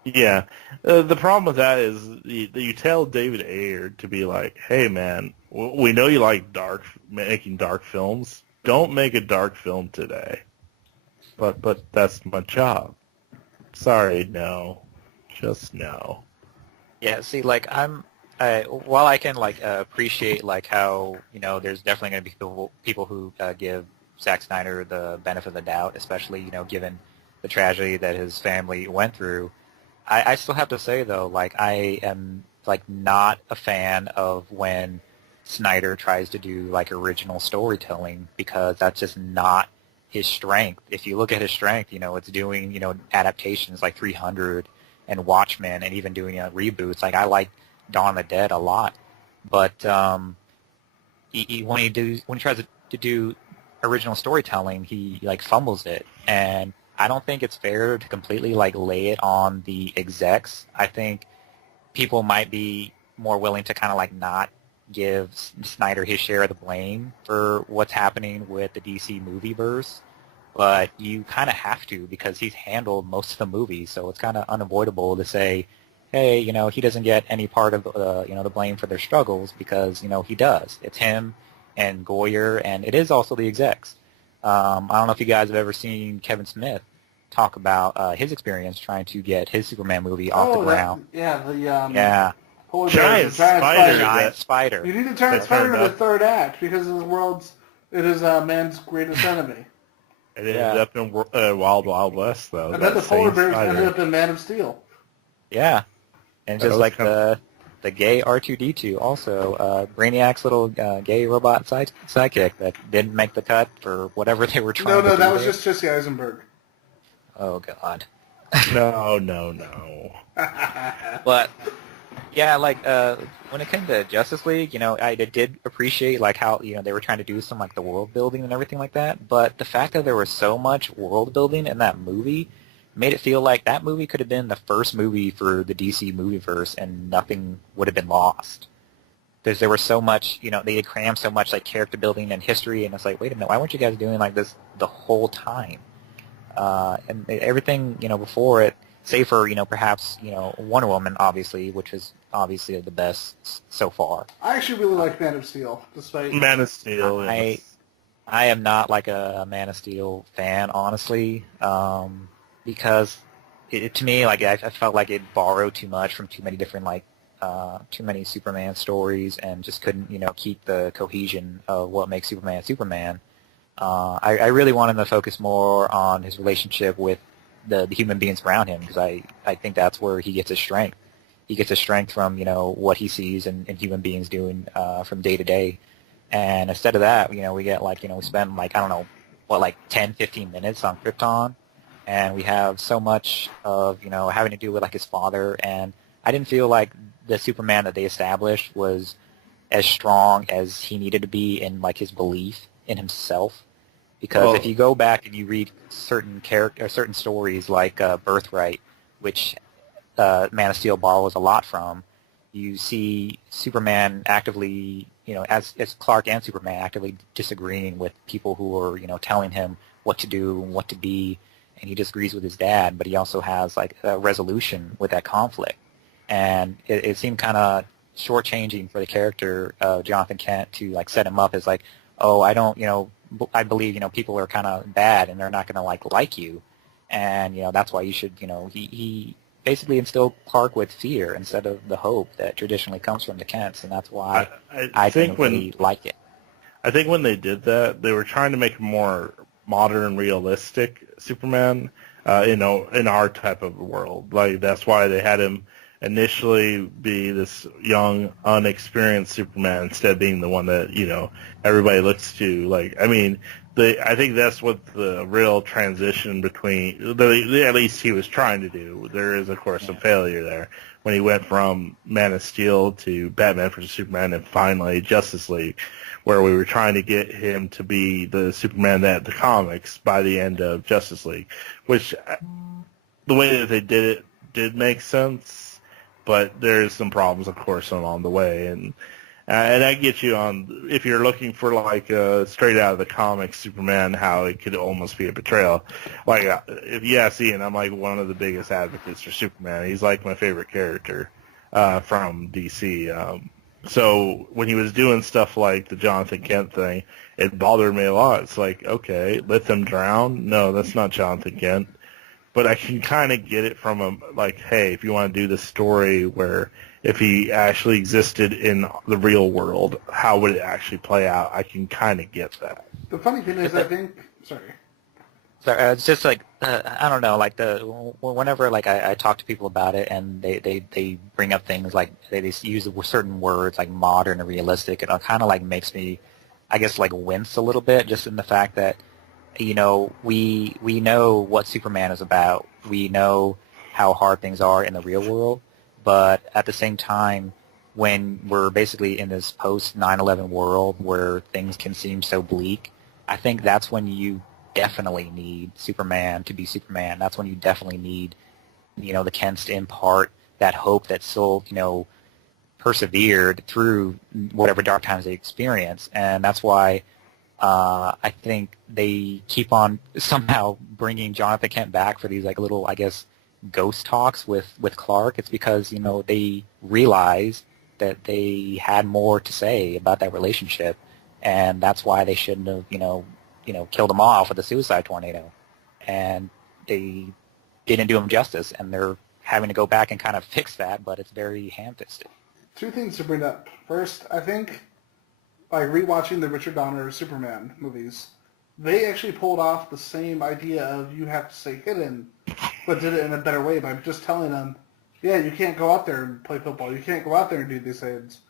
Yeah, the problem with that is you tell David Ayer to be like, "Hey, man, we know you like making dark films. Don't make a dark film today." But that's my job. Sorry, no, just no. Yeah, see, like while I can appreciate how there's definitely going to be people who give Zack Snyder the benefit of the doubt, especially given the tragedy that his family went through. I still have to say though, I am not a fan of when Snyder tries to do original storytelling, because that's just not his strength. If you look at his strength, it's doing adaptations like 300 and Watchmen, and even doing reboots. I like Dawn of the Dead a lot, but when he tries to do original storytelling, he fumbles it, and I don't think it's fair to completely lay it on the execs. I think people might be more willing to kind of not give Snyder his share of the blame for what's happening with the DC movieverse, but you kind of have to because he's handled most of the movie, so it's kind of unavoidable to say, hey, he doesn't get any part of the blame for their struggles because he does. It's him and Goyer, and it is also the execs. I don't know if you guys have ever seen Kevin Smith talk about his experience trying to get his Superman movie off the ground. Giant spider. Giant spider. You need to turn Spider into the third act because it is man's greatest enemy. It ended up in Wild Wild West, though. And then the polar bears ended up in Man of Steel. Yeah, and just like the gay R2-D2, also Brainiac's little gay robot sidekick that didn't make the cut for whatever they were trying to do. No, that was just Jesse Eisenberg. Oh, God. No. But, yeah, like, when it came to Justice League, I did appreciate, like, how, they were trying to do some, like, the world building and everything like that, but the fact that there was so much world building in that movie made it feel like that movie could have been the first movie for the DC movieverse and nothing would have been lost. Because there was so much, they had crammed so much, like, character building and history, and it's like, wait a minute, why weren't you guys doing like this the whole time? And everything, before it, save for, perhaps, Wonder Woman, obviously, which was obviously the best so far. I actually really like Man of Steel, despite... Man of Steel, I am not, like, a Man of Steel fan, honestly, because to me, like, I felt like it borrowed too much from too many different, like, too many Superman stories and just couldn't, keep the cohesion of what makes Superman Superman. I really wanted to focus more on his relationship with the human beings around him because I think that's where he gets his strength. He gets his strength from, what he sees and human beings doing from day to day. And instead of that, we get, like, we spend, like, I don't know, 10, 15 minutes on Krypton. And we have so much of, having to do with, like, his father. And I didn't feel like the Superman that they established was as strong as he needed to be in, like, his belief in himself. Because if you go back and you read certain stories like Birthright, which Man of Steel borrows a lot from, you see Superman actively, as Clark and Superman actively disagreeing with people who are, telling him what to do and what to be. And he disagrees with his dad, but he also has, like, a resolution with that conflict. And it seemed kind of shortchanging for the character of Jonathan Kent to, like, set him up as, like, oh, I don't, I believe, people are kind of bad and they're not going to, like you. And, that's why you should, he basically instilled Clark with fear instead of the hope that traditionally comes from the Kents. And that's why I didn't really like it. I think when they did that, they were trying to make a more modern, realistic Superman, in our type of world. Like, that's why they had him initially be this young, unexperienced Superman instead of being the one that, everybody looks to. Like, I mean, I think that's what the real transition between, at least he was trying to do. There is, of course, some failure there when he went from Man of Steel to Batman vs. Superman and finally Justice League, where we were trying to get him to be the Superman that the comics by the end of Justice League, which the way that they did it did make sense, but there's some problems, of course, along the way. And I get you on, if you're looking for, like, straight out of the comics Superman, how it could almost be a betrayal. Like, if you ask Ian, I'm, like, one of the biggest advocates for Superman. He's, like, my favorite character from DC. So when he was doing stuff like the Jonathan Kent thing, it bothered me a lot. It's like, okay, let them drown? No, that's not Jonathan Kent. But I can kind of get it from him, like, hey, if you want to do the story where if he actually existed in the real world, how would it actually play out? I can kind of get that. The funny thing is, I think... Sorry. It's just like, I don't know, like, whenever, like, I talk to people about it and they bring up things like, they use certain words like modern and realistic, and it kind of, like, makes me, I guess, like, wince a little bit, just in the fact that, we know what Superman is about. We know how hard things are in the real world, but at the same time, when we're basically in this post-9/11 world where things can seem so bleak, I think that's when you definitely need Superman to be Superman. That's when you definitely need, the Kents to impart that hope that still, persevered through whatever dark times they experienced, and that's why I think they keep on somehow bringing Jonathan Kent back for these like little, I guess, ghost talks with Clark. It's because they realize that they had more to say about that relationship, and that's why they shouldn't have killed him off with a suicide tornado, and they didn't do him justice, and they're having to go back and kind of fix that, but it's very ham-fisted. Two things to bring up. First, I think by rewatching the Richard Donner Superman movies, they actually pulled off the same idea of you have to stay hidden, but did it in a better way by just telling them, yeah, you can't go out there and play football. You can't go out there and do these things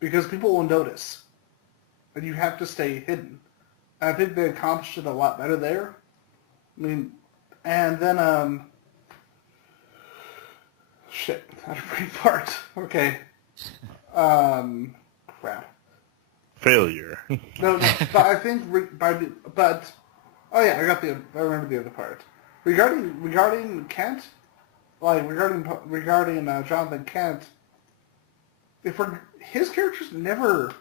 because people will notice, and you have to stay hidden. And I think they accomplished it a lot better there. I mean, and then, shit, how to bring part. Okay. Crap. Failure. No, but I think, oh yeah, I remember the other part. Regarding Kent, regarding Jonathan Kent, his character's never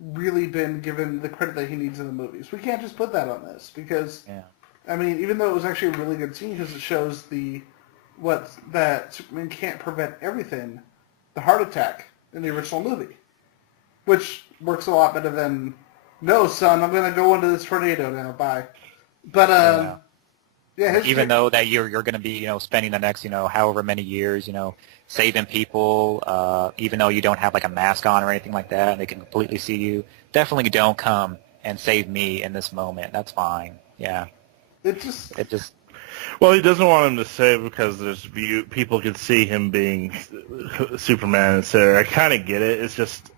really been given the credit that he needs in the movies. We can't just put that on this because, I mean, even though it was actually a really good scene because it shows that Superman can't prevent everything, the heart attack in the original movie, which works a lot better than, no, son, I'm going to go into this tornado now, bye. But, even though that you're going to be, spending the next, however many years, saving people, even though you don't have like a mask on or anything like that, and they can completely see you, definitely don't come and save me in this moment. That's fine. Yeah. It just. Well, he doesn't want him to save because people can see him being Superman and Sarah. I kind of get it. It's just.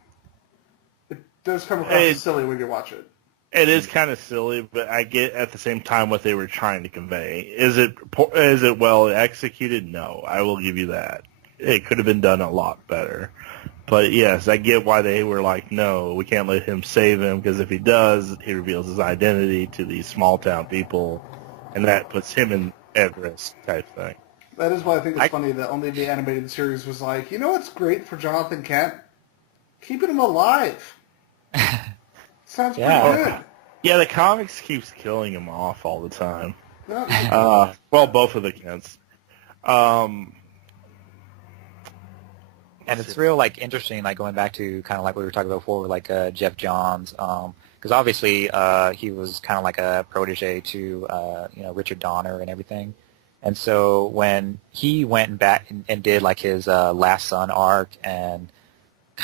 It does come across as silly when you watch it. It is kind of silly, but I get at the same time what they were trying to convey. Is it well executed? No, I will give you that. It could have been done a lot better. But yes, I get why they were like, no, we can't let him save him because if he does, he reveals his identity to these small town people, and that puts him at risk type thing. That is why I think it's funny that only the animated series was like, what's great for Jonathan Kent? Keeping him alive. Sounds pretty good. Yeah, the comics keeps killing him off all the time. Well, both of the Kents. And it's real, interesting, going back to kind of like what we were talking about before, with Jeff Johns, because obviously he was kind of like a protege to Richard Donner and everything. And so when he went back and did his Last Son arc and he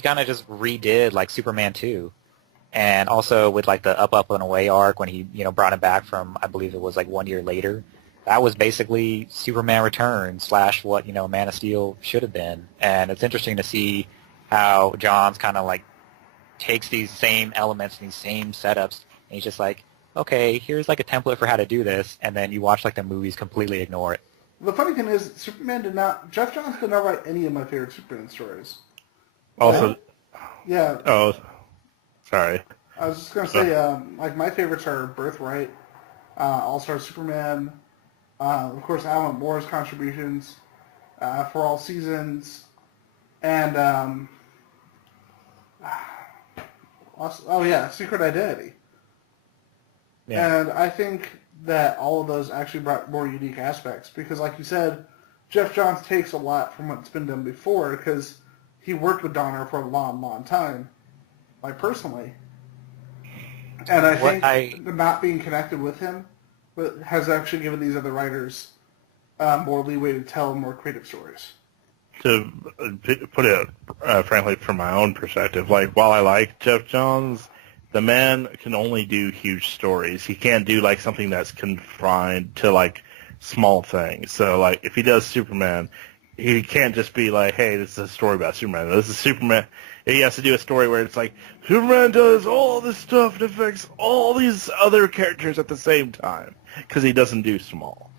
kind of just redid Superman 2, and also with the Up and Away arc when he brought him back from, I believe it was 1 year later. That was basically Superman Returns / what Man of Steel should have been. And it's interesting to see how Johns kind of takes these same elements and these same setups, and he's just okay, here's a template for how to do this, and then you watch the movies completely ignore it. The funny thing is, Jeff Johns did not write any of my favorite Superman stories. Also, yeah. Oh, sorry. I was just gonna say, my favorites are Birthright, All-Star Superman, of course Alan Moore's contributions, For All Seasons, and Secret Identity. Yeah. And I think that all of those actually brought more unique aspects because, like you said, Jeff Johns takes a lot from what's been done before because he worked with Donner for a long, long time, personally. And I think not being connected with him has actually given these other writers more leeway to tell more creative stories. To put it frankly from my own perspective, while I like Jeff Johns, the man can only do huge stories. He can't do something that's confined to small things. So if he does Superman, he can't just be hey, this is a story about Superman. This is Superman. He has to do a story where it's Superman does all this stuff and affects all these other characters at the same time because he doesn't do small.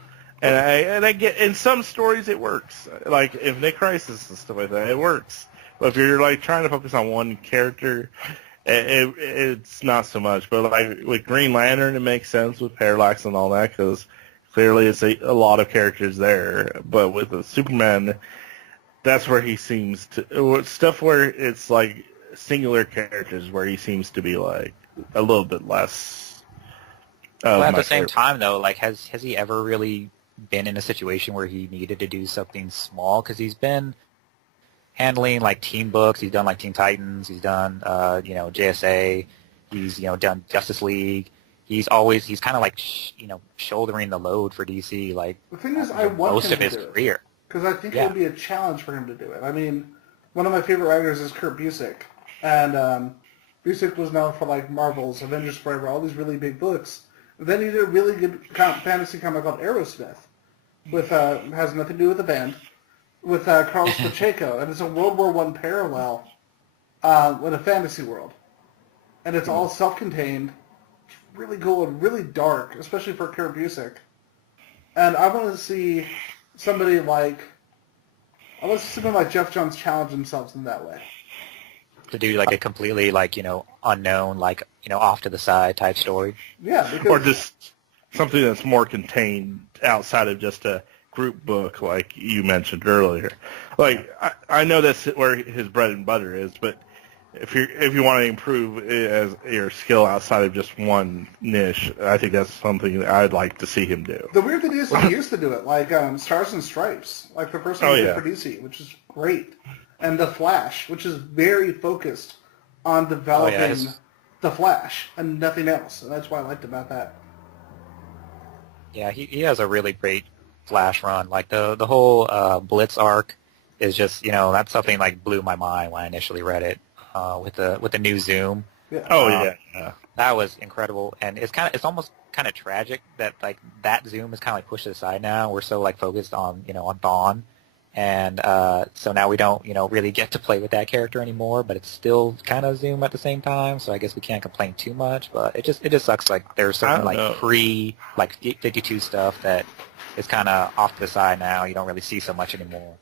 And I get in some stories it works. Infinite Crisis and stuff like that, it works. But if you're trying to focus on one character, it's not so much. But with Green Lantern, it makes sense with Parallax and all that because clearly it's a lot of characters there. But with Superman, that's where he seems to stuff where it's like singular characters where he seems to be like a little bit less. Well, at the same time, though, like has he ever really been in a situation where he needed to do something small? Because he's been handling like team books. He's done like Teen Titans. He's done JSA. He's done Justice League. He's kind of like shouldering the load for DC. Like the thing is, I want most him of his to career. Because I think it would be a challenge for him to do it. I mean, one of my favorite writers is Kurt Busiek, and Busiek was known for like Marvel's Avengers Forever, all these really big books. And then he did a really good fantasy comic called Aerosmith, with has nothing to do with the band, with Carlos Pacheco, and it's a World War I parallel with a fantasy world, and it's all self-contained, really cool and really dark, especially for Kurt Busiek. And I want to see somebody like Jeff Johns challenge themselves in that way. To do like a completely unknown, off to the side type story. Yeah, or just something that's more contained outside of just a group book, like you mentioned earlier. Like I know that's where his bread and butter is, but if you want to improve as your skill outside of just one niche, I think that's something that I'd like to see him do. The weird thing is he used to do it, like Stars and Stripes, like the person who did for DC, which is great, and The Flash, which is very focused on developing the Flash and nothing else. And that's what I liked about that. Yeah, he has a really great Flash run. Like the whole Blitz arc is just that's something like blew my mind when I initially read it. With the new Zoom. Yeah. That was incredible, and it's almost kind of tragic that like that Zoom is kind of like pushed aside now. We're so like focused on on Bond, and so now we don't really get to play with that character anymore. But it's still kind of Zoom at the same time, so I guess we can't complain too much. But it just sucks. Like there's certain like pre like 52 stuff that is kind of off to the side now. You don't really see so much anymore.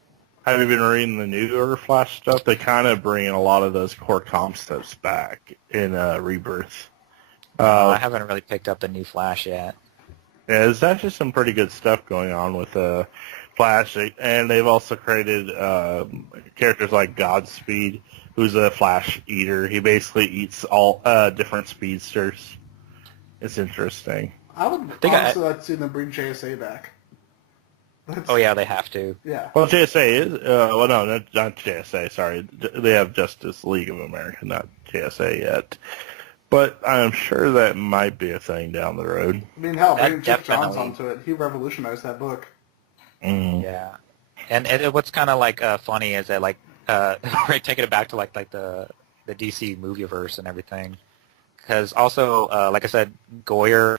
Have you been reading the newer Flash stuff? They kind of bring a lot of those core concepts back in Rebirth. I haven't really picked up the new Flash yet. Yeah, there's actually some pretty good stuff going on with Flash, and they've also created characters like Godspeed, who's a Flash eater. He basically eats all different speedsters. It's interesting. I would honestly like to see them bring JSA back. Oh yeah, they have to. Yeah. Well, JSA is. Well, no, not JSA. Sorry, they have Justice League of America, not JSA yet. But I'm sure that might be a thing down the road. I mean, hell, bring Jeff Johns onto it. He revolutionized that book. Mm. Yeah, and what's kind of like funny is that like right, taking it back to like the DC movieverse and everything, because also like I said, Goyer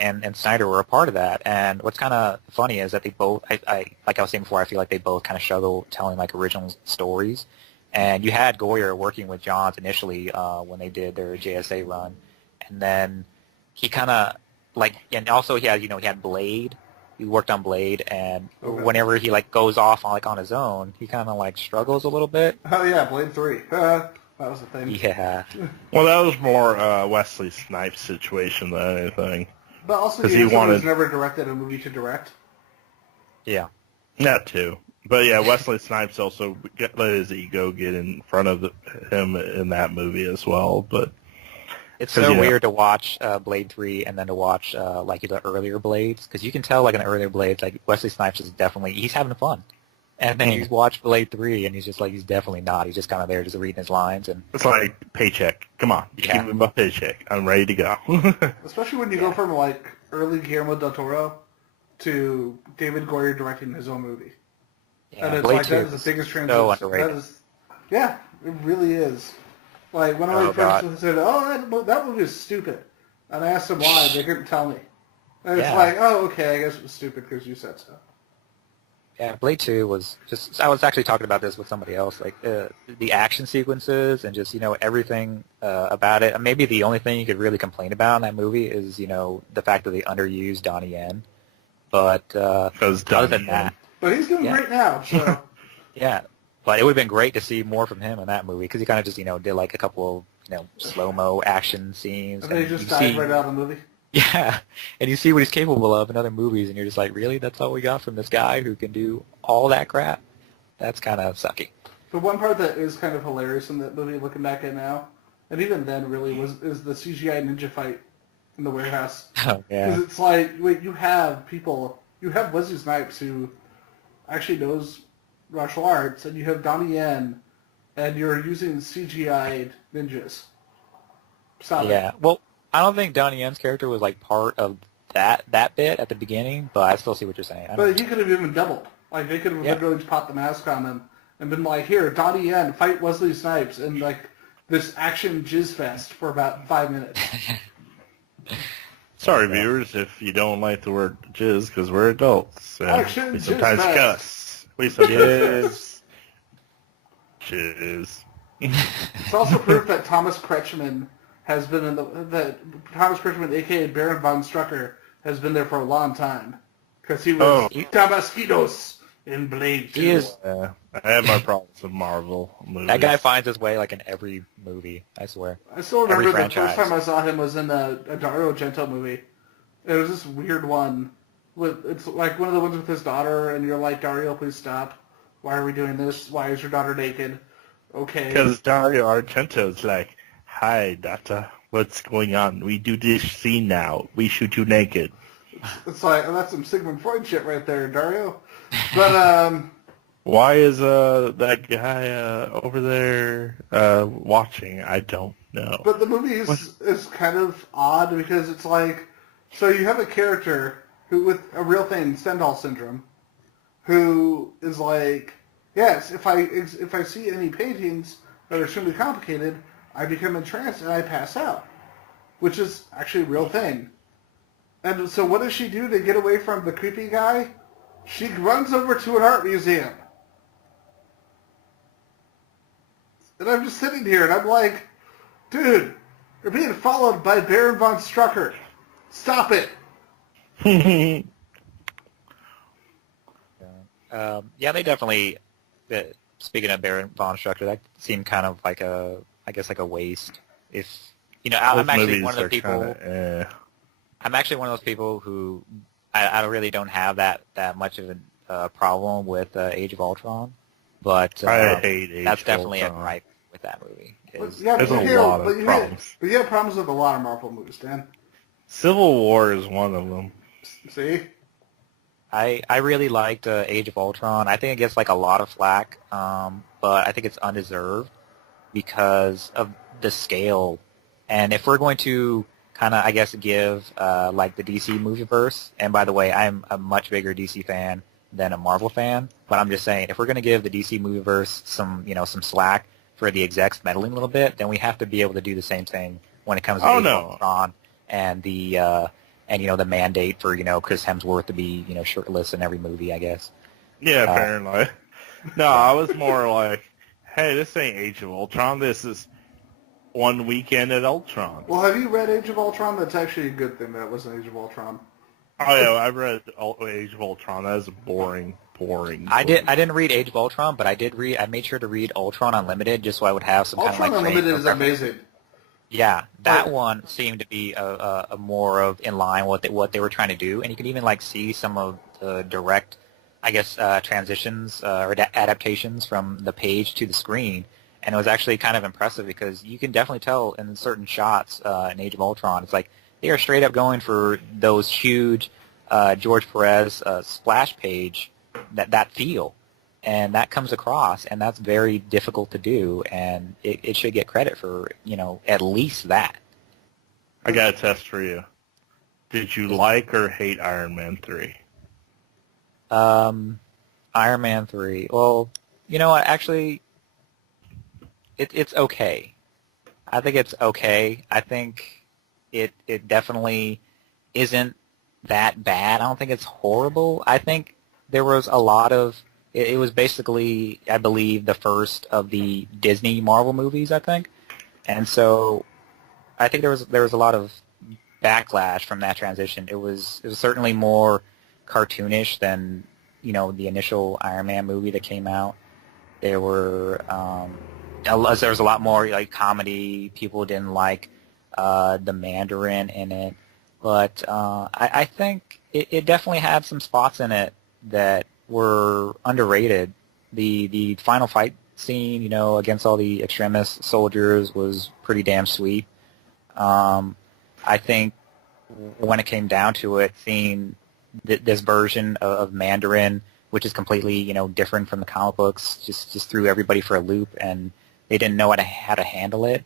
and Snyder were a part of that. And what's kind of funny is that they both, I like I was saying before, I feel like they both kind of struggle telling like original stories. And you had Goyer working with Johns initially when they did their JSA run, and then he kind of like, and also he had he had Blade. He worked on Blade, and whenever he like goes off on his own, he kind of like struggles a little bit. Oh yeah, Blade 3. That was the thing. Yeah. Well, that was more Wesley Snipes' situation than anything. But also, he was never directed a movie to direct. Yeah. That too. But yeah, Wesley Snipes also let his ego get in front of him in that movie as well. But it's so weird to watch Blade 3 and then to watch like the earlier Blades, because you can tell like in the earlier Blades, like Wesley Snipes is definitely, he's having fun. And then you watch Blade 3 and he's just like, he's definitely not. He's just kind of there just reading his lines. And it's like, paycheck. Come on. Yeah. Give me my paycheck. I'm ready to go. Especially when you go from like early Guillermo del Toro to David Goyer directing his own movie. Yeah, and it's Blade like, that is the biggest transition. So underrated. Yeah, it really is. Like, one of my friends said, that movie is stupid. And I asked them why, they couldn't tell me. And it's like, oh, okay, I guess it was stupid because you said so. Yeah, Blade 2 was just, I was actually talking about this with somebody else, like the action sequences and just, everything about it. And maybe the only thing you could really complain about in that movie is, the fact that they underused Donnie Yen. But other than that. But he's doing great now, so. Yeah, but it would have been great to see more from him in that movie, because he kind of just, did like a couple of, slow-mo action scenes. And then he just died right out of the movie. Yeah, and you see what he's capable of in other movies, and you're just like, really? That's all we got from this guy who can do all that crap? that's kind of sucky. The one part that is kind of hilarious in that movie, looking back at now, and even then really is the CGI ninja fight in the warehouse. Oh, yeah. Because it's like, wait, you have Wesley Snipes who actually knows martial arts, and you have Donnie Yen, and you're using CGI ninjas. Stop Yeah. it. Well, I don't think Donnie Yen's character was like part of that bit at the beginning, but I still see what you're saying. But he could have even doubled. Like, they could have literally just popped the mask on him and been like, here, Donnie Yen, fight Wesley Snipes, and like this action jizz fest for about 5 minutes. Sorry, viewers, if you don't like the word jizz, because we're adults. Action we sometimes jizz cuss. We sometimes jizz. It's also proof that Thomas Kretschmann has been Thomas Kretschmann, a.k.a. Baron von Strucker, has been there for a long time. Because he was Tabasquitos in Blade 2. He is. I have my problems with Marvel movies. That guy finds his way like in every movie. I swear. I still remember Every the franchise. first time I saw him was in a Dario Argento movie. It was this weird one. It's like one of the ones with his daughter, and you're like, Dario, please stop. Why are we doing this? Why is your daughter naked? Okay. Because Dario Argento's like, hi, Data, what's going on? We do this scene now. We shoot you naked. It's like, that's some Sigmund Freud shit right there, Dario. But, Why is that guy over there watching? I don't know. But the movie is kind of odd because it's like, so you have a character who, with a real thing, Stendhal syndrome, who is like, yes, if I see any paintings that are extremely complicated, I become entranced and I pass out, which is actually a real thing. And so what does she do to get away from the creepy guy? She runs over to an art museum. And I'm just sitting here, and I'm like, dude, you're being followed by Baron von Strucker. Stop it. Yeah, they definitely. Speaking of Baron von Strucker, that seemed kind of like a waste. If I'm actually one of the people. I'm actually one of those people who I really don't have that much of a problem with Age of Ultron, but I hate Age that's of definitely Ultron. a gripe with that movie. There's a lot of problems. But you have problems with a lot of Marvel movies, Dan. Civil War is one of them. See? I really liked Age of Ultron. I think it gets like a lot of flack, but I think it's undeserved because of the scale. And if we're going to kind of, I guess, give like the DC movieverse, and by the way, I'm a much bigger DC fan than a Marvel fan, but I'm just saying, if we're going to give the DC movieverse some slack for the execs meddling a little bit, then we have to be able to do the same thing when it comes to Age of Ultron and the the mandate for Chris Hemsworth to be shirtless in every movie, I guess. Yeah, apparently. No, I was more like, hey, this ain't Age of Ultron. This is one weekend at Ultron. Well, have you read Age of Ultron? That's actually a good thing that it wasn't Age of Ultron. Oh yeah, I read Age of Ultron. That is a boring. I didn't read Age of Ultron, but I made sure to read Ultron Unlimited just so I would have some Ultron kind of like Unlimited is amazing. Yeah, that one seemed to be a more of in line with what they were trying to do, and you can even like see some of the direct, I guess, transitions or adaptations from the page to the screen, and it was actually kind of impressive because you can definitely tell in certain shots in Age of Ultron, it's like they are straight up going for those huge George Perez splash page that feel. And that comes across, and that's very difficult to do, and it should get credit for, at least that. I got a test for you. Did you like or hate Iron Man 3? Iron Man 3. Well, you know what, actually, it's okay. I think it's okay. I think it definitely isn't that bad. I don't think it's horrible. I think there was a lot of... It was basically, I believe, the first of the Disney Marvel movies, I think. And so I think there was a lot of backlash from that transition. It was certainly more cartoonish than, the initial Iron Man movie that came out. There was a lot more like comedy. People didn't like the Mandarin in it. But I think it definitely had some spots in it that were underrated, the final fight scene, against all the extremist soldiers was pretty damn sweet. I think when it came down to it, seeing this version of Mandarin, which is completely, different from the comic books, just threw everybody for a loop, and they didn't know how to handle it.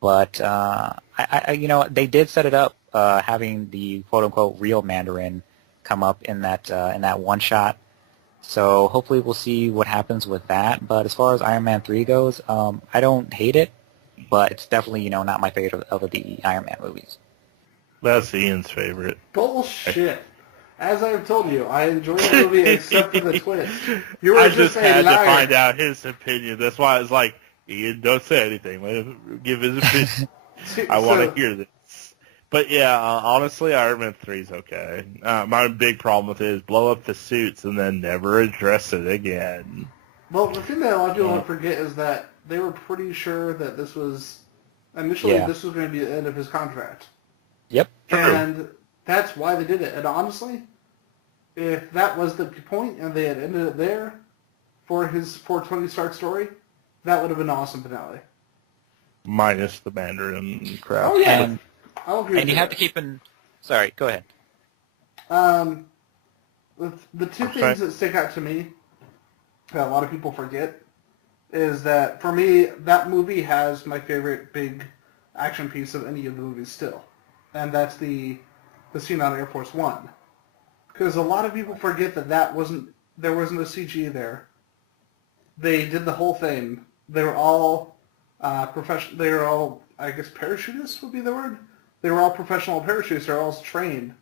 But they did set it up, having the quote unquote real Mandarin come up in that one shot. So hopefully we'll see what happens with that. But as far as Iron Man 3 goes, I don't hate it, but it's definitely not my favorite of the Iron Man movies. That's Ian's favorite. Bullshit. As I've told you, I enjoyed the movie except for the twist. You were I just had liar. to find out his opinion. That's why I was like, Ian, don't say anything. Let him give his opinion. I want to hear this. But yeah, honestly, Iron Man 3 is okay. My big problem with it is blow up the suits and then never address it again. Well, the thing that a lot of people forget is that they were pretty sure that this was initially this was going to be the end of his contract. Yep. And that's why they did it. And honestly, if that was the point and they had ended it there for Tony Stark's story, that would have been an awesome finale. Minus the Mandarin crap. Oh yeah. And, you have to keep in... Sorry, go ahead. The two things that stick out to me that a lot of people forget is that, for me, that movie has my favorite big action piece of any of the movies still. And that's the scene on Air Force One. Because a lot of people forget that there wasn't a CG there. They did the whole thing. They were all professional. They were all, I guess, parachutists would be the word. They were all professional parachutists. They were all trained.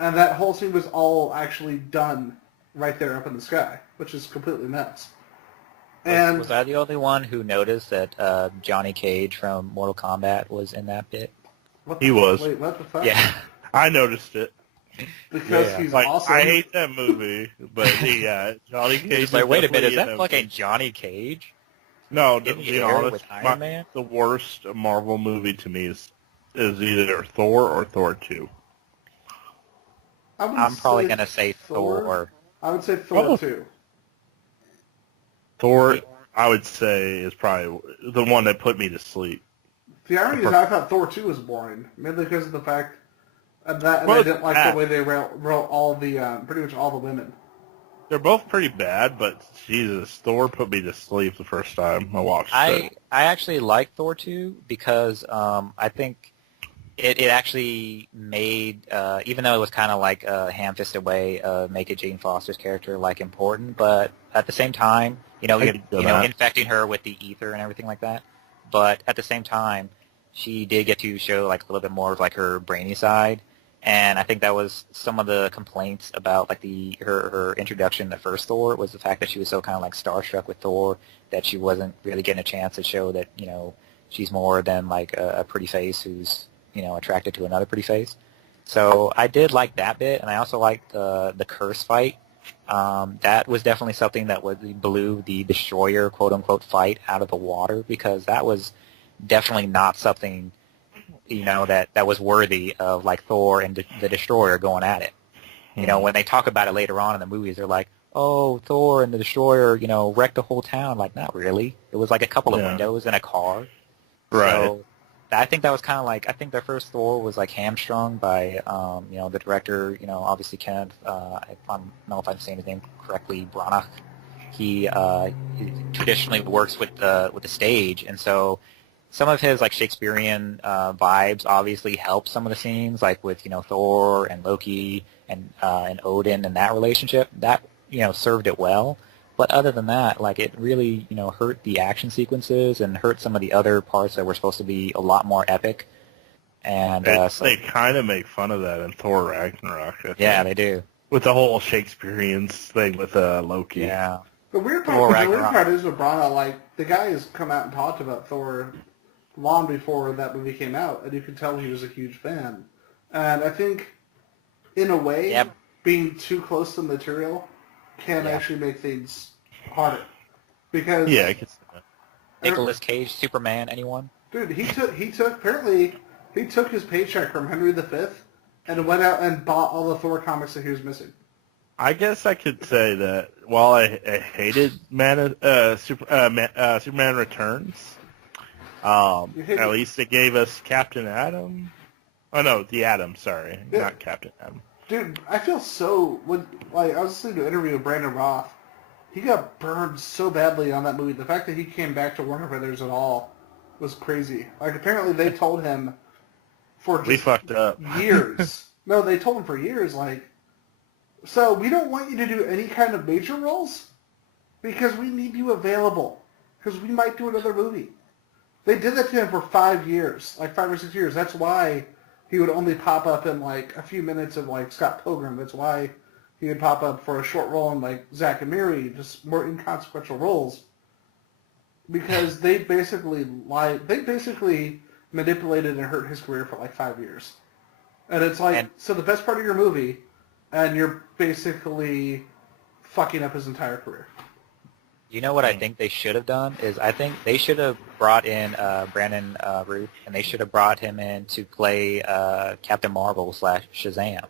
And that whole scene was all actually done right there up in the sky, which is completely nuts. And was I the only one who noticed that Johnny Cage from Mortal Kombat was in that bit? He was. Wait, what the fuck? Yeah. I noticed it. Because he's awesome. I hate that movie, but Johnny Cage. It's like, wait a minute, is that fucking Johnny Cage? No, in to the be air honest, with Iron Man? the worst Marvel movie to me is either Thor or Thor 2. I'm probably going to say Thor. I would say Thor 2. Thor, I would say, is probably the one that put me to sleep. The irony is I thought Thor 2 was boring, mainly because of the fact that I didn't like the way they wrote all the pretty much all the women. They're both pretty bad, but Jesus, Thor put me to sleep the first time I watched it. I actually like Thor 2 because I think it actually made, even though it was kind of like a ham-fisted way of making Jane Foster's character like important, but at the same time, infecting her with the ether and everything like that. But at the same time, she did get to show like a little bit more of like her brainy side. And I think that was some of the complaints about like her introduction in the first Thor was the fact that she was so kind of like starstruck with Thor that she wasn't really getting a chance to show that she's more than like a pretty face who's attracted to another pretty face. So I did like that bit, and I also liked the curse fight. That was definitely something that blew the Destroyer quote unquote fight out of the water, because that was definitely not something that was worthy of like Thor and the Destroyer going at it. When they talk about it later on in the movies, they're like, oh, Thor and the Destroyer, wrecked the whole town. Like, not really. It was like a couple of windows and a car. Right. So I think that was kind of like, I think their first Thor was like hamstrung by, the director, obviously Kenneth, I don't know if I'm saying his name correctly, Branagh. He traditionally works with the stage, and so some of his like Shakespearean vibes obviously help some of the scenes, like with Thor and Loki and Odin and that relationship. That served it well. But other than that, like it really hurt the action sequences and hurt some of the other parts that were supposed to be a lot more epic. And they kind of make fun of that in Thor Ragnarok. I think. Yeah, they do. With the whole Shakespearean thing with Loki. Yeah. The weird part is with Branagh, like the guy has come out and talked about Thor long before that movie came out, and you could tell he was a huge fan. And I think, in a way, being too close to the material can actually make things harder. Because I can see that. Nicolas Cage, Superman, anyone? Dude, he took his paycheck from Henry V and went out and bought all the Thor comics that he was missing. I guess I could say that while I hated Superman Returns, at least it gave us Captain Atom. Oh no, the Atom. Sorry, not Captain Atom. Dude, I feel so I was listening to an interview with Brandon Roth. He got burned so badly on that movie. The fact that he came back to Warner Brothers at all was crazy. Like apparently they told him for just we fucked up years. No, they told him for years like. So we don't want you to do any kind of major roles because we need you available because we might do another movie. They did that to him for 5 years, like 5 or 6 years. That's why he would only pop up in like a few minutes of like Scott Pilgrim. That's why he would pop up for a short role in like Zack and Miri, just more inconsequential roles. Because they basically manipulated and hurt his career for like 5 years. And it's like, so the best part of your movie, and you're basically fucking up his entire career. You know what I think they should have done is I think they should have brought in Brandon Routh, and they should have brought him in to play Captain Marvel / Shazam.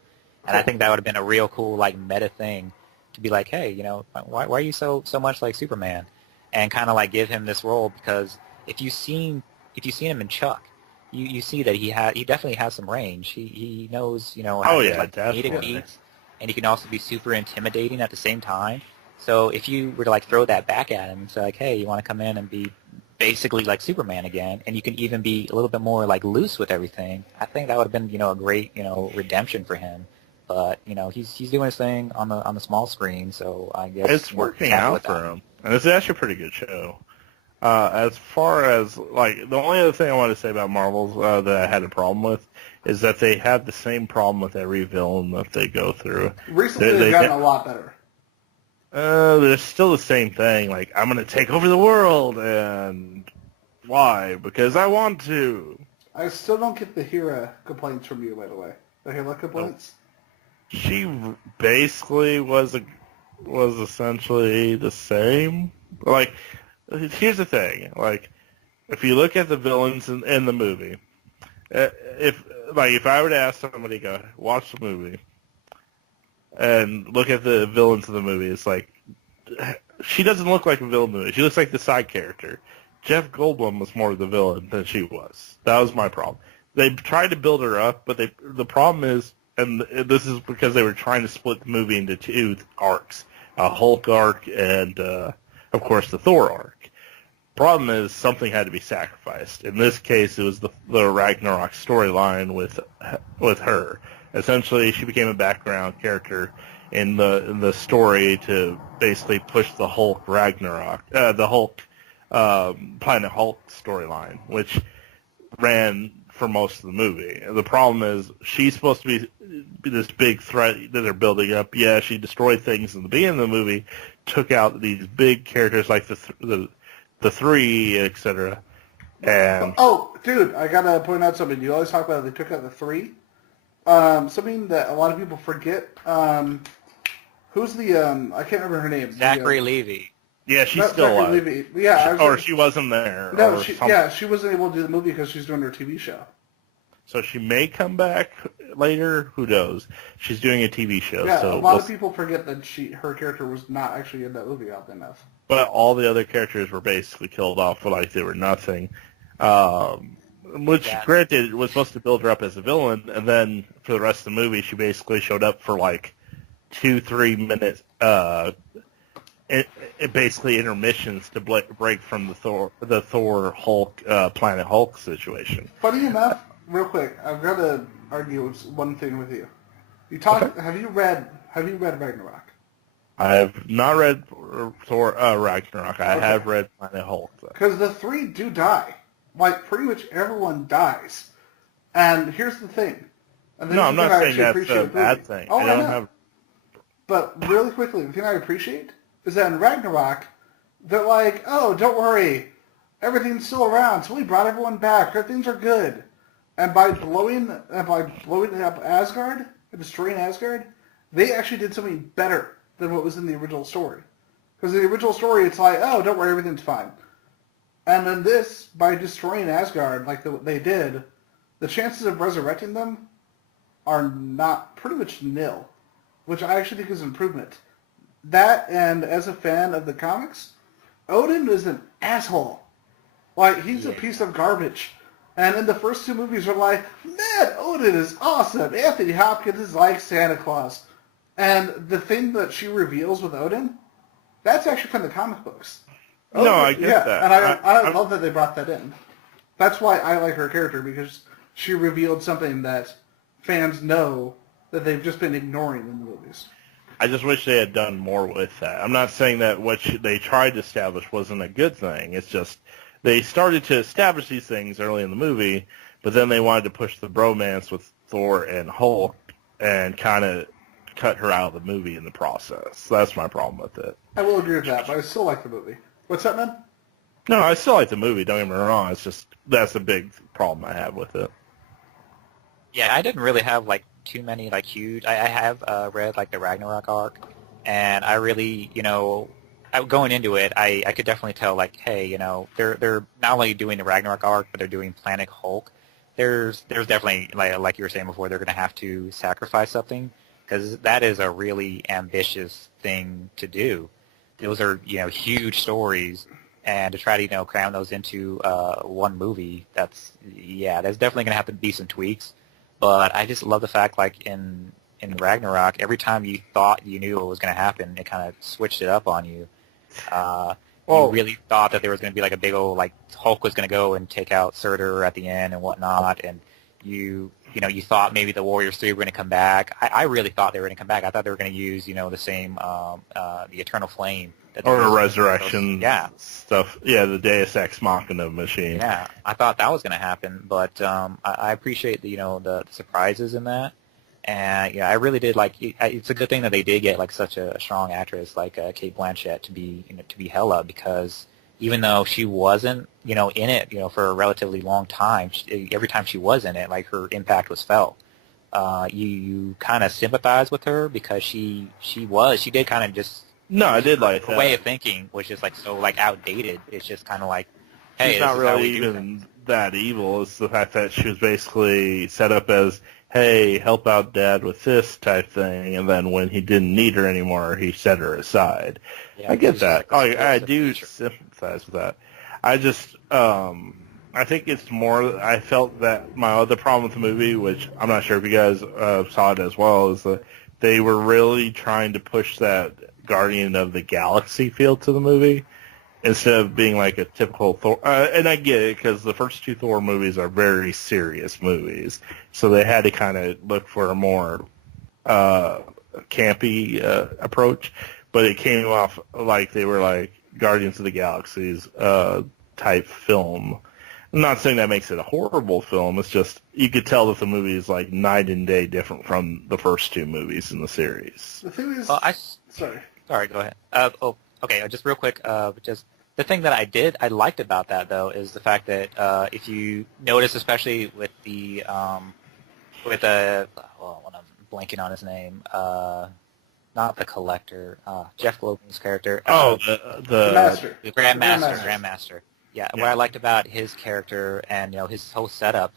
And I think that would have been a real cool like meta thing to be like, hey, you know, why are you so much like Superman? And kind of like give him this role because if you've seen him in Chuck, you see that he definitely has some range. He knows, you know, how to like comedic beats, and he can also be super intimidating at the same time. So if you were to like throw that back at him and say like, hey, you want to come in and be basically like Superman again, and you can even be a little bit more like loose with everything, I think that would have been, you know, a great, you know, redemption for him. But you know, he's doing his thing on the small screen, so I guess it's working out for him, and it's actually a pretty good show. As far as like the only other thing I want to say about Marvel's that I had a problem with is that they have the same problem with every villain that they go through. Recently, they've gotten a lot better. They're still the same thing. Like, I'm going to take over the world, and why? Because I want to. I still don't get the Hera complaints from you, by the way. The Hera complaints? She basically was essentially the same. Like, here's the thing. Like, if you look at the villains in the movie, if I were to ask somebody to go, watch the movie, and look at the villains of the movie, it's like, she doesn't look like a villain movie. She looks like the side character. Jeff Goldblum was more the villain than she was. That was my problem. They tried to build her up, but the problem is, and this is because they were trying to split the movie into two arcs, a Hulk arc and, of course, the Thor arc. Problem is, something had to be sacrificed. In this case, it was the Ragnarok storyline with her. Essentially, she became a background character in the story to basically push the Hulk Ragnarok, the Hulk Planet Hulk storyline, which ran for most of the movie. The problem is she's supposed to be this big threat that they're building up. Yeah, she destroyed things in the beginning of the movie, took out these big characters like the three, etc. And dude, I gotta point out something. You always talk about they took out the three. Something that a lot of people forget. Who's the I can't remember her name. Zachary Levi. Yeah, she's still alive. Levi. Yeah, she wasn't there. No, she wasn't able to do the movie because she's doing her TV show. So she may come back later. Who knows? She's doing a TV show. Yeah, so a lot of people forget that her character was not actually in that movie oddly enough. But all the other characters were basically killed off like they were nothing. Which, granted, was supposed to build her up as a villain, and then for the rest of the movie, she basically showed up for like 2-3 minutes, basically intermissions to break from the Thor Hulk Planet Hulk situation. Funny enough, real quick, I've got to argue one thing with you. Have you read Ragnarok? I have not read Thor Ragnarok. I have read Planet Hulk. Because the three do die. Like, pretty much everyone dies. And here's the thing. No, I'm not saying that's a bad thing. Oh, I know. But really quickly, the thing I appreciate is that in Ragnarok, they're like, oh, don't worry. Everything's still around, so we brought everyone back. Things are good. And by blowing up Asgard, and destroying Asgard, they actually did something better than what was in the original story. Because in the original story, it's like, oh, don't worry, everything's fine. And then this, by destroying Asgard like they did, the chances of resurrecting them are not pretty much nil. which I actually think is an improvement. That, and as a fan of the comics, Odin is an asshole. Like, he's a piece of garbage. And in the first 2 movies, we're like, man, Odin is awesome. Anthony Hopkins is like Santa Claus. And the thing that she reveals with Odin, that's actually from the comic books. No, I get that. And I love that they brought that in. That's why I like her character, because she revealed something that fans know that they've just been ignoring in the movies. I just wish they had done more with that. I'm not saying that what they tried to establish wasn't a good thing. It's just they started to establish these things early in the movie, but then they wanted to push the bromance with Thor and Hulk and kind of cut her out of the movie in the process. That's my problem with it. I will agree with that, but I still like the movie. What's that, man? No, I still like the movie. Don't get me wrong. It's just that's a big problem I have with it. Yeah, I didn't really have like too many like huge. I have read like the Ragnarok arc, and I really, going into it, I could definitely tell like, hey, they're not only doing the Ragnarok arc, but they're doing Planet Hulk. There's definitely like you were saying before, they're going to have to sacrifice something, because that is a really ambitious thing to do. Those are huge stories, and to try to cram those into one movie, there's definitely going to have to be some tweaks. But I just love the fact, like, in Ragnarok, every time you thought you knew what was going to happen, it kind of switched it up on you. You really thought that there was going to be, like, a big old, like, Hulk was going to go and take out Surtur at the end and whatnot, and you thought maybe the Warriors 3 were going to come back. I really thought they were going to come back. I thought they were going to use, the same, the Eternal Flame. Or a resurrection stuff. Yeah, the Deus Ex Machina machine. Yeah, I thought that was going to happen, but I appreciate the surprises in that, and I really did like. It's a good thing that they did get like such a strong actress like Cate Blanchett to be Hela, because even though she wasn't in it for a relatively long time, every time she was in it, like her impact was felt. You kind of sympathize with her because she did kind of just. No, I did like that. Her way of thinking was just like so like outdated. It's just kind of like, hey, she's not really even that evil. It's the fact that she was basically set up as, hey, help out Dad with this type thing, and then when he didn't need her anymore, he set her aside. Yeah, I get that. I do sympathize with that. I just, I think it's more. I felt that my other problem with the movie, which I'm not sure if you guys saw it as well, is that they were really trying to push that Guardian of the Galaxy feel to the movie instead of being like a typical Thor. And I get it, because the first 2 Thor movies are very serious movies, so they had to kind of look for a more campy approach. But it came off like they were like Guardians of the Galaxy's type film. I'm not saying that makes it a horrible film. It's just you could tell that the movie is like night and day different from the first 2 movies in the series. The thing is, Sorry, go ahead. Okay, just real quick. Just the thing that I liked about that though is the fact that if you notice, especially with the I'm blanking on his name, not the Collector, Jeff Logan's character. the Grandmaster. Yeah, what I liked about his character and his whole setup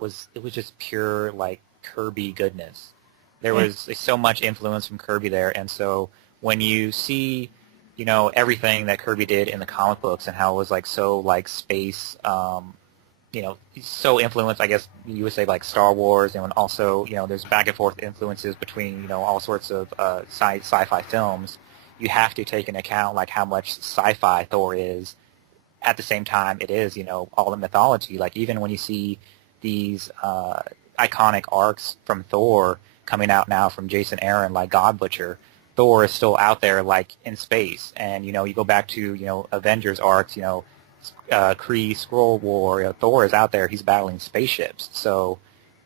was just pure like Kirby goodness. There was so much influence from Kirby there, and so when you see, everything that Kirby did in the comic books and how it was like so like space, so influenced, I guess you would say like Star Wars, and also there's back and forth influences between all sorts of sci-fi films. You have to take into account like how much sci-fi Thor is. At the same time, it is all the mythology. Like even when you see these iconic arcs from Thor coming out now from Jason Aaron, like God Butcher, Thor is still out there like in space. And you go back to Avengers arcs, Kree, Skrull War, Thor is out there, he's battling spaceships. So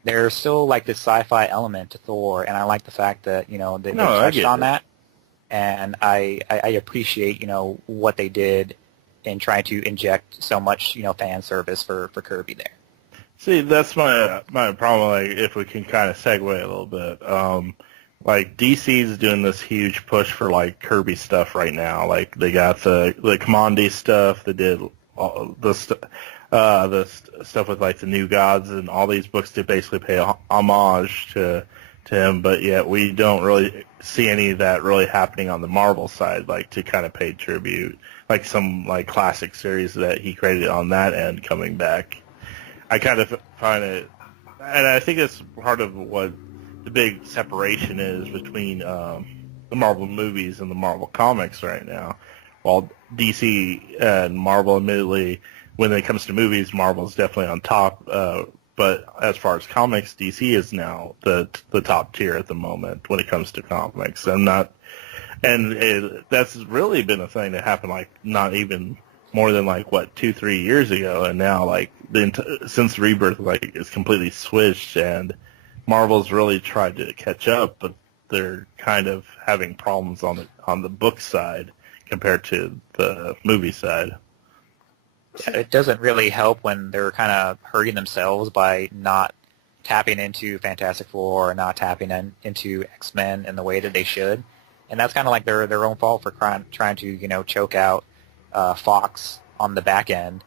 there's still like this sci-fi element to Thor, and I like the fact that they touched on that, and I appreciate what they did in trying to inject so much fan service for Kirby there. See, that's my problem. Like, if we can kind of segue a little bit, like DC's doing this huge push for like Kirby stuff right now. Like they got the Commandy stuff. They did all the stuff with like the New Gods and all these books to basically pay homage to to him, but yet we don't really see any of that really happening on the Marvel side, like to kind of pay tribute, like some like classic series that he created on that end coming back. I kind of find it, and I think it's part of what the big separation is between the Marvel movies and the Marvel comics right now. While DC and Marvel, admittedly, when it comes to movies, Marvel's definitely on top. But as far as comics, DC is now the top tier at the moment when it comes to comics. That's really been a thing that happened like not even more than like 2-3 years ago, and now like since Rebirth like it's completely switched, and Marvel's really tried to catch up, but they're kind of having problems on the book side compared to the movie side. It doesn't really help when they're kind of hurting themselves by not tapping into Fantastic Four or not tapping into X-Men in the way that they should. And that's kind of like their own fault for trying to, choke out Fox on the back end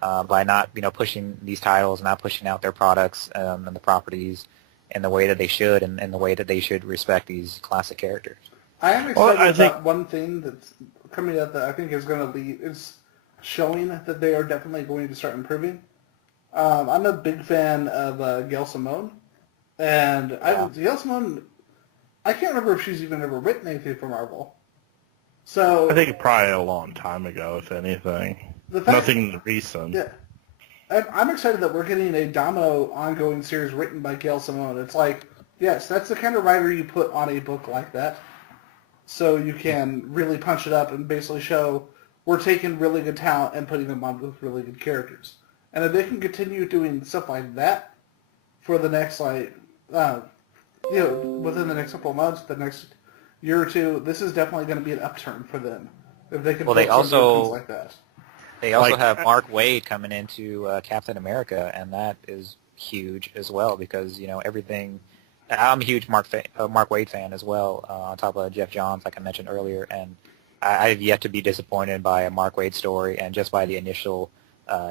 by not, pushing these titles, not pushing out their products and the properties in the way that they should and the way that they should respect these classic characters. I am excited about one thing that's coming up that I think is going to lead... It's showing that they are definitely going to start improving. I'm a big fan of Gail Simone, and Gail Simone, I can't remember if she's even ever written anything for Marvel. So I think probably a long time ago, if anything. Nothing recent. Yeah. I'm excited that we're getting a Domino ongoing series written by Gail Simone. It's like, yes, that's the kind of writer you put on a book like that, so you can really punch it up and basically show we're taking really good talent and putting them on with really good characters. And if they can continue doing stuff like that for the next, within the next couple of months, the next year or two, this is definitely going to be an upturn for them. If they can things like that. They also have Mark Waid coming into Captain America, and that is huge as well because, everything... I'm a huge Mark Waid fan as well, on top of Jeff Johns, like I mentioned earlier, and I've yet to be disappointed by a Mark Waid story, and just by the initial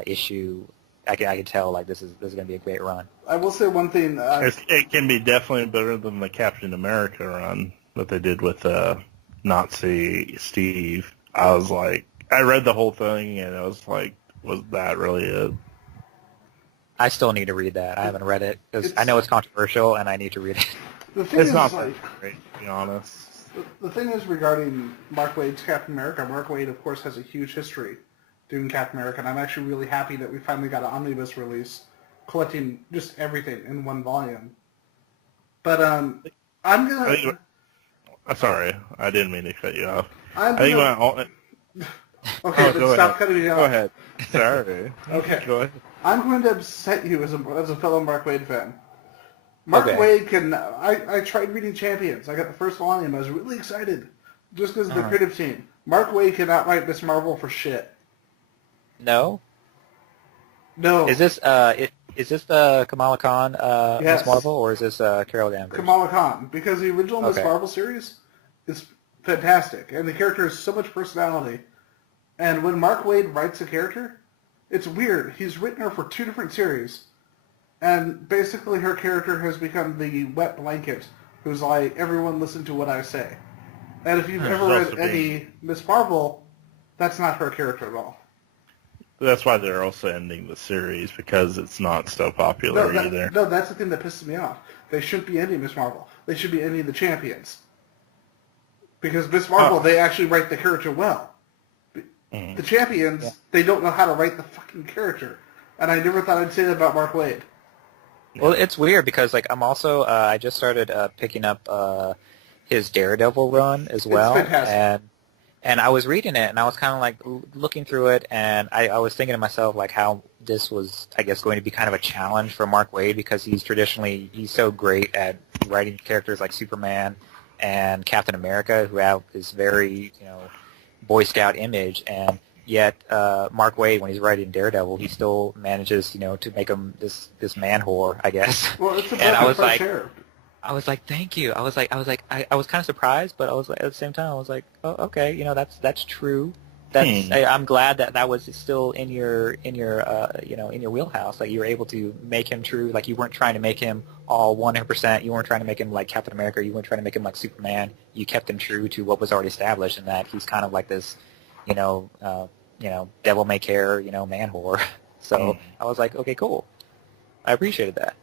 issue, I can tell like this is going to be a great run. I will say one thing. It can be definitely better than the Captain America run that they did with Nazi Steve. I was like, I read the whole thing, and I was like, was that really it? I still need to read that. I haven't read it because I know it's controversial, and I need to read it. The thing it's is, not great, to be honest. The thing is regarding Mark Waid's Captain America, Mark Waid, of course, has a huge history doing Captain America, and I'm actually really happy that we finally got an omnibus release collecting just everything in one volume. But I'm going to... Sorry, I didn't mean to cut you off. Okay, then stop cutting me off. Go ahead. Sorry. Okay. Go ahead. I'm going to upset you as a fellow Mark Waid fan. Mark Waid can... I tried reading Champions. I got the first volume. I was really excited just because of the creative team. Mark Waid cannot write Miss Marvel for shit. No? No. Is this the Kamala Khan Yes. Miss Marvel, or is this Carol Danvers? Kamala Khan, because the original Miss Marvel series is fantastic, and the character has so much personality. And when Mark Waid writes a character, it's weird. He's written her for 2 different series, and basically her character has become the wet blanket who's like, everyone listen to what I say. And if you've ever read any Miss Marvel, that's not her character at all. That's why they're also ending the series, because it's not so popular either. No, that's the thing that pisses me off. They shouldn't be ending Miss Marvel. They should be ending the Champions. Because Miss Marvel, they actually write the character well. The Champions, they don't know how to write the fucking character. And I never thought I'd say that about Mark Waid. Well, it's weird because like I'm also I just started picking up his Daredevil run as well, it's fantastic. and I was reading it and I was kind of like looking through it, and I was thinking to myself like how this was, I guess, going to be kind of a challenge for Mark Waid because he's so great at writing characters like Superman and Captain America, who have this very Boy Scout image, and yet Mark Waid, when he's writing Daredevil, he still manages to make him this man whore, I guess. Well, it's a and I was like, thank you. I was kind of surprised, but I was like, at the same time, I was like, oh, okay, that's true. I'm glad that was still in your wheelhouse. Like you were able to make him true. Like you weren't trying to make him all 100%. You weren't trying to make him like Captain America. You weren't trying to make him like Superman. You kept him true to what was already established, and that he's kind of like this, devil may care, man whore. So I was like, okay, cool. I appreciated that.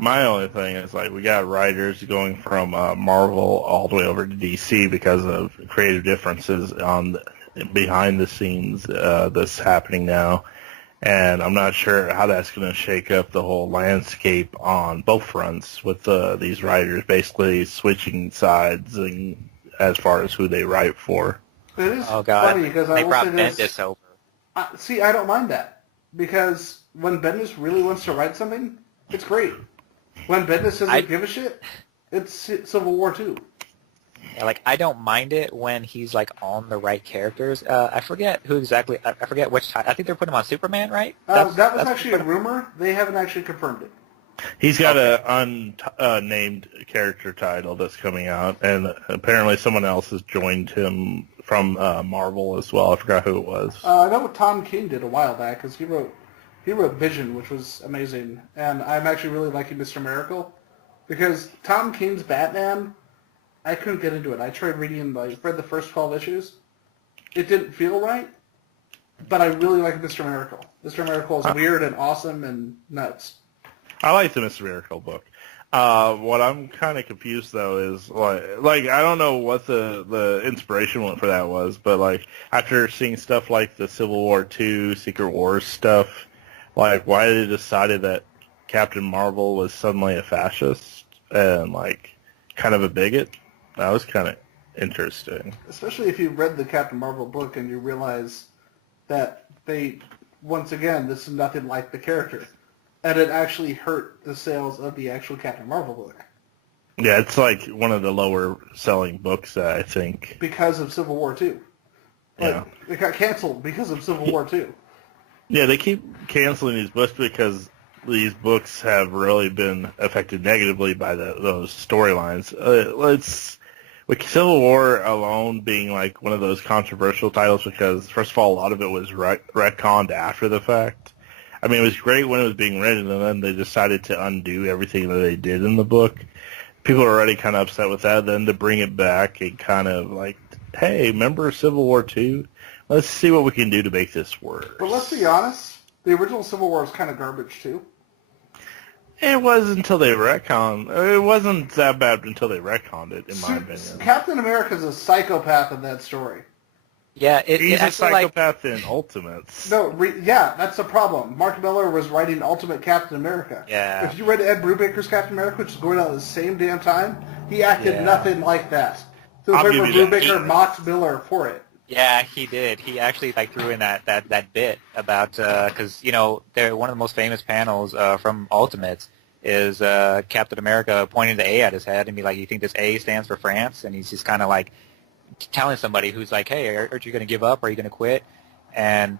My only thing is, like, we got writers going from Marvel all the way over to DC because of creative differences behind the scenes that's happening now. And I'm not sure how that's going to shake up the whole landscape on both fronts with these writers basically switching sides as far as who they write for. It is funny because they brought Bendis over. See, I don't mind that because when Bendis really wants to write something, it's great. When Bendis doesn't give a shit, it's Civil War 2. Yeah, like, I don't mind it when he's, like, on the right characters. I forget who exactly, I forget which time. I think they're putting him on Superman, right? That was actually a rumor. They haven't actually confirmed it. He's got an unnamed character title that's coming out, and apparently someone else has joined him from Marvel as well. I forgot who it was. I know what Tom King did a while back, because he wrote Vision, which was amazing, and I'm actually really liking Mr. Miracle, because Tom King's Batman, I couldn't get into it. I tried read the first 12 issues. It didn't feel right, but I really like Mr. Miracle. Mr. Miracle is weird and awesome and nuts. I like the Mr. Miracle book. What I'm kind of confused though is like I don't know what the inspiration for that was, but like after seeing stuff like the Civil War II, Secret Wars stuff, like why they decided that Captain Marvel was suddenly a fascist and like kind of a bigot, that was kind of interesting. Especially if you read the Captain Marvel book and you realize that once again, this is nothing like the character. And it actually hurt the sales of the actual Captain Marvel book. Yeah, it's like one of the lower selling books, I think. Because of Civil War II. Yeah. It got canceled because of Civil War II. Yeah, they keep canceling these books because these books have really been affected negatively by those storylines. It's with Civil War alone being like one of those controversial titles because, first of all, a lot of it was retconned after the fact. I mean, it was great when it was being written, and then they decided to undo everything that they did in the book. People are already kind of upset with that. Then to bring it back and kind of like, hey, remember Civil War II? Let's see what we can do to make this work. But let's be honest, the original Civil War is kind of garbage, too. It was until they retconned. It wasn't that bad until they retconned it, in my opinion. Captain America's a psychopath in that story. Yeah, he's a psychopath in Ultimates. No, that's the problem. Mark Millar was writing Ultimate Captain America. Yeah. If you read Ed Brubaker's Captain America, which is going out at the same damn time, he acted nothing like that. So the point where Brubaker mocked Miller for it. Yeah, he did. He actually threw in that bit about because they're one of the most famous panels from Ultimates is Captain America pointing the A at his head and be like, "You think this A stands for France?" And he's just kind of like telling somebody who's like, "Hey, aren't you going to give up? Are you going to quit?" And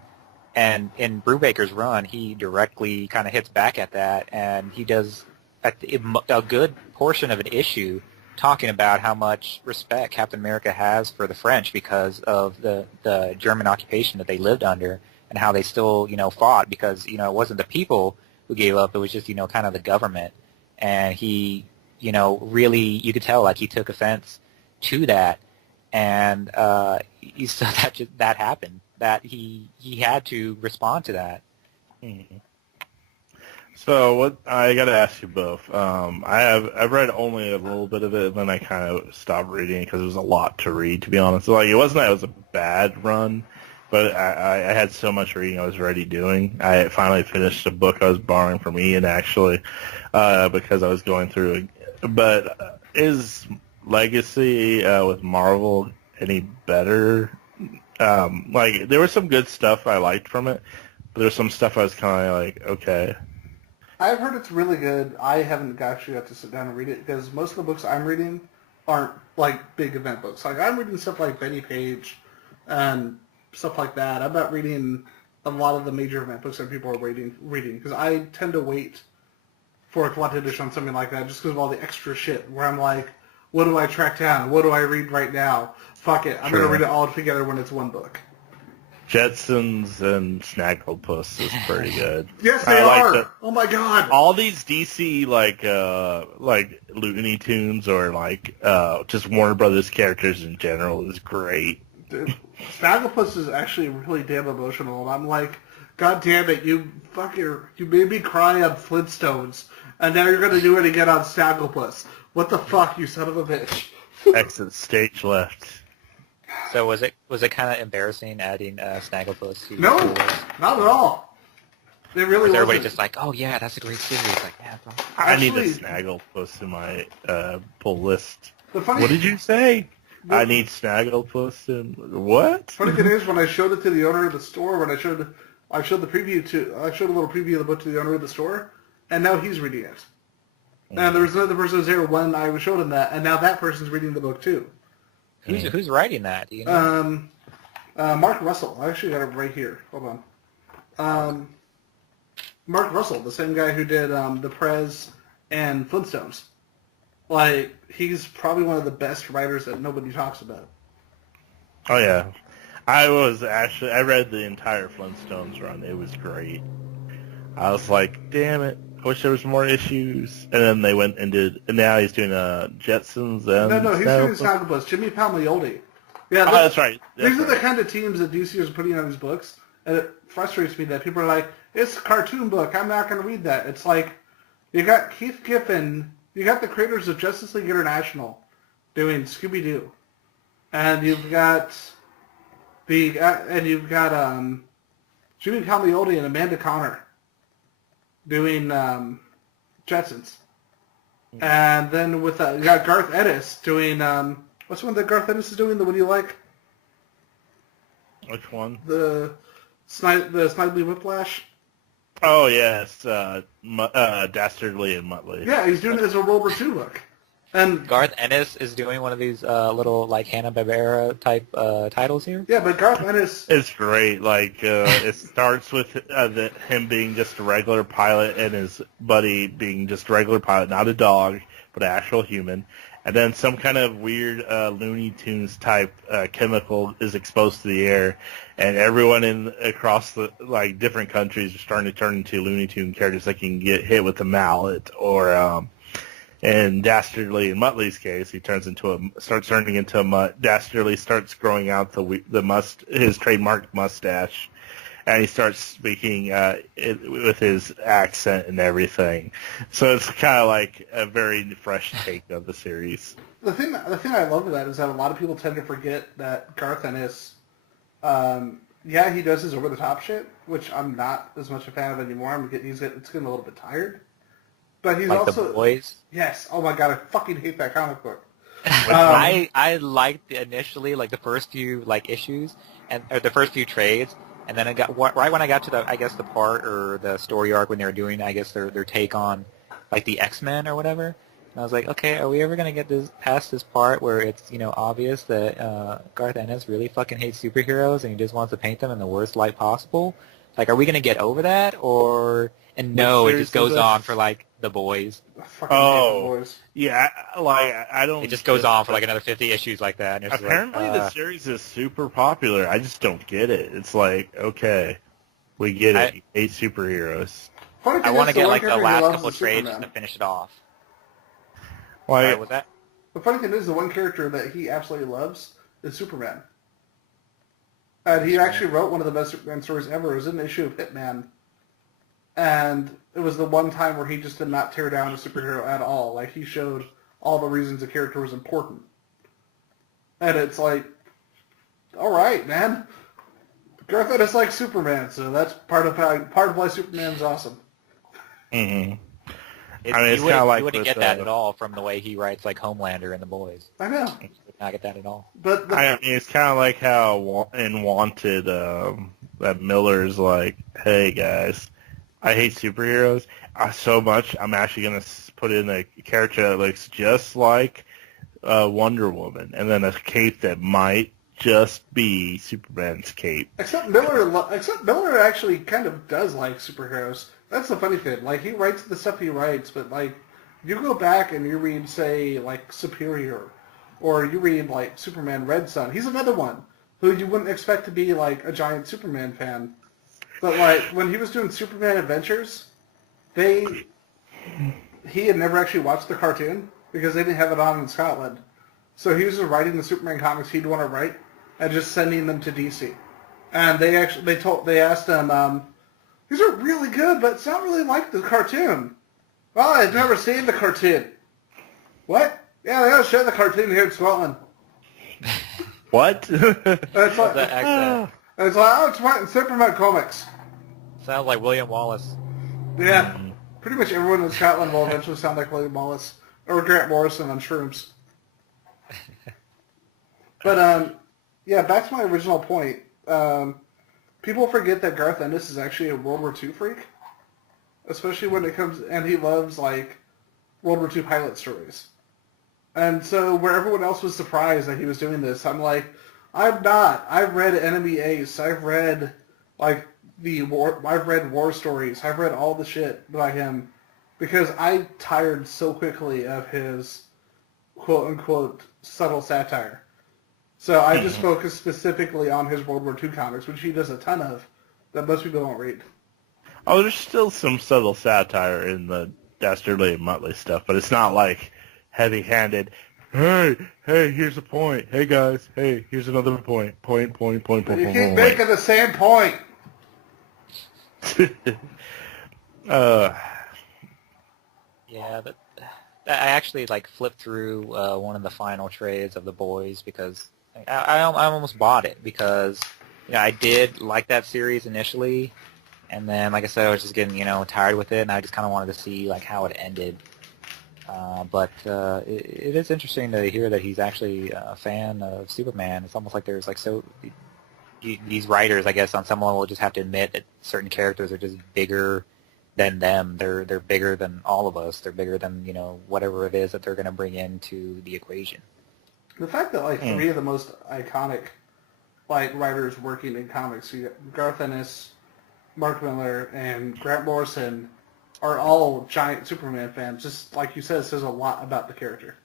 in Brubaker's run, he directly kind of hits back at that, and he does a good portion of an issue talking about how much respect Captain America has for the French because of the German occupation that they lived under and how they still, fought because, it wasn't the people who gave up. It was just, kind of the government. And he, really, you could tell, like, he took offense to that. And so that happened, that he had to respond to that. Mm-hmm. So I got to ask you both. I've read only a little bit of it, and then I kind of stopped reading because it was a lot to read. To be honest, like it wasn't that it was a bad run, but I had so much reading I was already doing. I finally finished a book I was borrowing from Ian actually because I was going through it. But is Legacy with Marvel any better? Like there was some good stuff I liked from it, but there's some stuff I was kind of like, okay. I've heard it's really good. I haven't actually got to sit down and read it because most of the books I'm reading aren't like big event books. Like I'm reading stuff like Betty Page and stuff like that. I'm not reading a lot of the major event books that people are reading because I tend to wait for a collected edition on something like that just because of all the extra shit where I'm like, What do I track down? What do I read right now? Fuck it. I'm going to read it all together when it's one book. Jetsons and Snagglepuss is pretty good. Yes, they are. Oh my god. All these DC like Looney Tunes or just Warner Brothers characters in general is great. Dude, Snagglepuss is actually really damn emotional, and I'm like, God damn it, you made me cry on Flintstones, and now you're gonna do it again on Snagglepuss. What the fuck, you son of a bitch? Exit stage left. So was it kind of embarrassing adding Snagglepuss to No, your list? not at all. It really Was everybody wasn't. just like, oh yeah, that's a great series? Like, yeah, bro. I need a Actually- Snagglepuss in my pull list. The funny, What did you say? I need Snagglepuss in what? funny thing is, when I showed it to the owner of the store, when I showed a little preview of the book to the owner of the store, and now he's reading it. And there was another person who was there when I showed him that, and now that person's reading the book too. Who's writing that? Do you know? Mark Russell. I actually got it right here. Hold on. Mark Russell, the same guy who did The Prez and Flintstones. Like, he's probably one of the best writers that nobody talks about. Oh yeah, I read the entire Flintstones run. It was great. I was like, damn it, I wish there was more issues. And then they went and now he's doing Jetsons and No, he's doing Snagglepuss. Jimmy Palmiotti. Yeah, that's right. These are the kind of teams that DC is putting on his books, and it frustrates me that people are like, it's a cartoon book, I'm not going to read that. It's like, you got Keith Giffen, you got the creators of Justice League International doing Scooby-Doo, and you've got Jimmy Palmiotti and Amanda Connor doing Jetsons. And then you got Garth Ennis doing, what's the one that Garth Ennis is doing, the one you like? Which one? The Snidely Whiplash? Oh, yes. Dastardly and Muttley. Yeah, he's doing it as a World War II book. And Garth Ennis is doing one of these little like Hanna-Barbera type titles here. yeah, but Garth Ennis, It's great. It starts with him being just a regular pilot and his buddy being just a regular pilot, not a dog, but an actual human. And then some kind of weird Looney Tunes type chemical is exposed to the air, and everyone across the different countries are starting to turn into Looney Tune characters that can get hit with a mallet, or in Dastardly and Muttley's case, he starts turning into a mutt. Dastardly starts growing out his trademark mustache, and he starts speaking with his accent and everything. So it's kind of like a very fresh take of the series. the thing I love about that is that a lot of people tend to forget that Garth Ennis, he does his over-the-top shit, which I'm not as much a fan of anymore. It's getting a little bit tired. But he's Like also... The Boys? Yes. Oh my god, I fucking hate that comic book. I liked initially like the first few issues or the first few trades, and then right when I got to the part or the story arc when they were doing their take on like the X-Men or whatever. And I was like, okay, are we ever gonna get past this part where it's obvious that Garth Ennis really fucking hates superheroes and he just wants to paint them in the worst light possible? Like, are we gonna get over that or? And no, it just goes on for The Boys. I fucking hate The Boys. Yeah, I don't... It just goes on for another 50 issues like that. And it's apparently the series is super popular. I just don't get it. It's like, okay, we get it. You hate superheroes. I want to get the last couple of trades just to finish it off. Why was that? The funny thing is, the one character that he absolutely loves is Superman. And he actually wrote one of the best Superman stories ever. It was an issue of Hitman. And it was the one time where he just did not tear down a superhero at all. Like, he showed all the reasons the character was important. And it's like, all right, man. Garth Ennis likes Superman, so that's part of why Superman's awesome. Mm-hmm. You wouldn't get that at all from the way he writes Homelander and The Boys. I know. You would not get that at all. But it's kind of like how in Wanted, that Miller's like, hey, guys, I hate superheroes so much, I'm actually going to put in a character that looks just like Wonder Woman, and then a cape that might just be Superman's cape. Except Miller actually kind of does like superheroes. That's the funny thing. He writes the stuff he writes, but you go back and you read, say, like Superior, or you read like Superman Red Sun. He's another one who you wouldn't expect to be like a giant Superman fan, but like when he was doing Superman Adventures, he had never actually watched the cartoon because they didn't have it on in Scotland. So he was just writing the Superman comics he'd want to write and just sending them to DC. And they asked him, these are really good, but it's not really like the cartoon. Well, I've never seen the cartoon. What? Yeah, they don't show the cartoon here in Scotland. What? It's like, That accent. it's like, oh, it's in Superman comics. Sounds like William Wallace. Yeah. Pretty much everyone in Scotland will eventually sound like William Wallace or Grant Morrison on shrooms. But, yeah, back to my original point. People forget that Garth Ennis is actually a World War II freak, especially when it comes, and he loves, like, World War II pilot stories. And so where everyone else was surprised that he was doing this, I'm like, I'm not. I've read Enemy Ace. I've read, like, I've read war stories. I've read all the shit by him because I tired so quickly of his quote-unquote subtle satire. So I just focus specifically on his World War II comics, which he does a ton of, that most people don't read. Oh, there's still some subtle satire in the Dastardly and Muttley stuff, but it's not like heavy-handed. Hey, here's a point. Hey, guys, hey, here's another point. Point. You keep making the same point. Yeah, I actually like flipped through one of the final trades of The Boys because I almost bought it because I did like that series initially, and then like I said, I was just getting tired with it, and I just kind of wanted to see like how it ended. But it is interesting to hear that he's actually a fan of Superman. It's almost like there's like these writers, I guess, on some level just have to admit that certain characters are just bigger than them. They're bigger than all of us. They're bigger than whatever it is that they're going to bring into the equation. The fact that like three of the most iconic like writers working in comics, you got Garth Ennis, Mark Miller, and Grant Morrison, are all giant Superman fans. Just like you said, it says a lot about the character.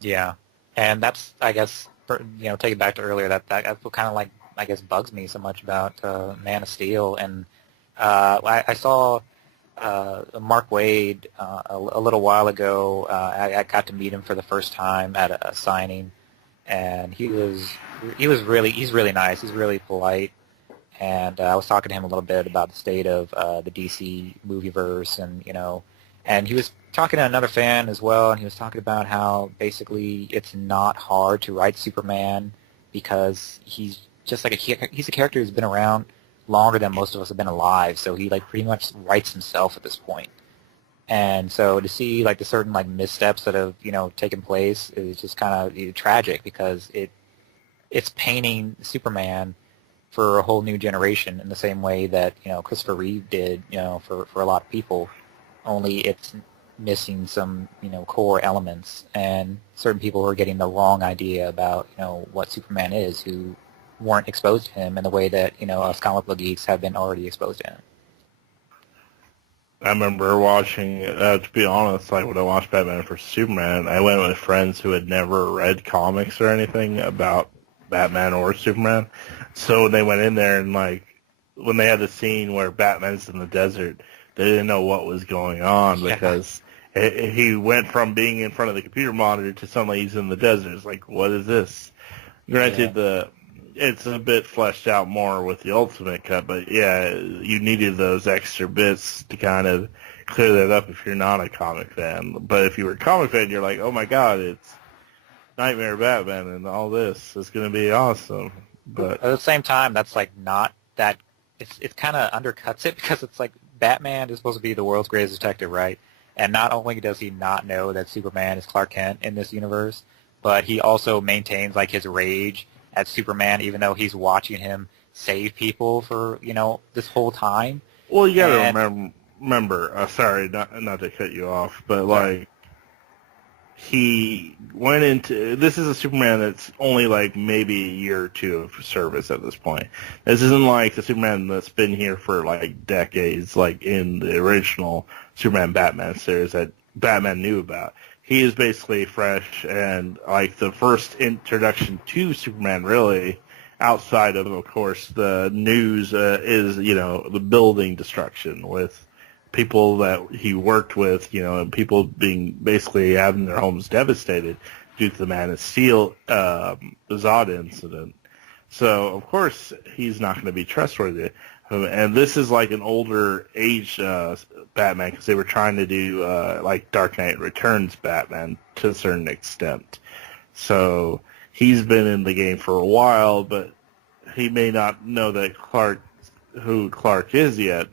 Yeah, and that's, I guess, take it back to earlier, that's what kind of like, I guess, bugs me so much about Man of Steel. And I saw Mark Waid a little while ago. I got to meet him for the first time at a signing, and he's really nice. He's really polite. And I was talking to him a little bit about the state of the DC movieverse, and he was talking to another fan as well, and he was talking about how basically it's not hard to write Superman because he's just like he's a character who's been around longer than most of us have been alive, so he like pretty much writes himself at this point. And so to see like the certain like missteps that have taken place is just kind of tragic because it's painting Superman for a whole new generation in the same way that Christopher Reeve did for a lot of people, only it's missing some core elements, and certain people are getting the wrong idea about what Superman is who weren't exposed to him in the way that us comic book geeks have been already exposed to him. I remember watching, to be honest, like when I watched Batman vs. Superman, I went with friends who had never read comics or anything about Batman or Superman. So they went in there and like when they had the scene where Batman's in the desert, they didn't know what was going on because he went from being in front of the computer monitor to suddenly he's in the desert. It's like, what is this? Granted, it's a bit fleshed out more with the Ultimate Cut, but yeah, you needed those extra bits to kind of clear that up if you're not a comic fan. But if you were a comic fan, you're like, oh my god, it's Nightmare Batman and all this. It's going to be awesome. But at the same time, that's like not that. It kind of undercuts it because it's like Batman is supposed to be the world's greatest detective, right? And not only does he not know that Superman is Clark Kent in this universe, but he also maintains like his rage at Superman, even though he's watching him save people for this whole time. Well, you got to remember. Sorry, not to cut you off, but like he went into, this is a Superman that's only like maybe a year or two of service at this point. This isn't like the Superman that's been here for like decades, like in the original Superman Batman series that Batman knew about. He is basically fresh, and like the first introduction to Superman really, outside of course, the news is, the building destruction with people that he worked with, and people being basically having their homes devastated due to the Man of Steel Zod incident. So, of course, he's not going to be trustworthy. And this is like an older age Batman, because they were trying to do like Dark Knight Returns Batman to a certain extent. So he's been in the game for a while, but he may not know that who Clark is yet.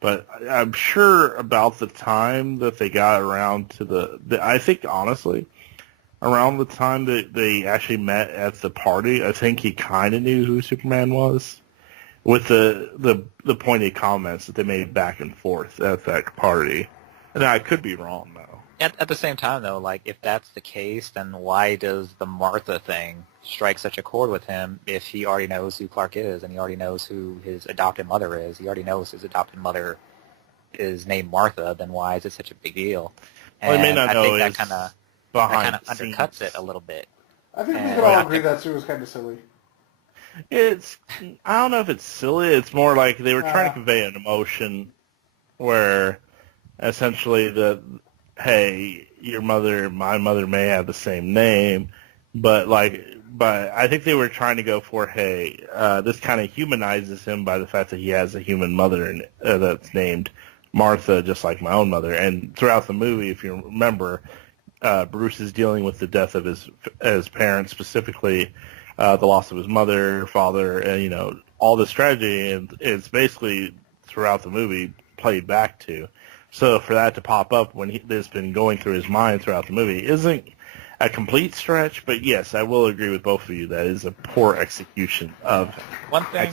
But I'm sure about the time that they got around to I think honestly, around the time that they actually met at the party, I think he kind of knew who Superman was, with the pointed comments that they made back and forth at that party. And I could be wrong, though. At the same time, though, like, if that's the case, then why does the Martha thing strike such a chord with him if he already knows who Clark is and he already knows who his adopted mother is? He already knows his adopted mother is named Martha, then why is it such a big deal? And well, he may not I know think that kind of undercuts it a little bit. I think we can all agree that Sue was kind of silly. I don't know if it's silly. It's more like they were trying to convey an emotion where essentially hey, your mother, my mother may have the same name, but I think they were trying to go for, hey, this kind of humanizes him by the fact that he has a human mother that's named Martha, just like my own mother. And throughout the movie, if you remember, Bruce is dealing with the death of his parents, specifically the loss of his mother, father, and all this tragedy, and it's basically throughout the movie played back to. So for that to pop up when it's been going through his mind throughout the movie isn't a complete stretch, but yes, I will agree with both of you. That is a poor execution of one thing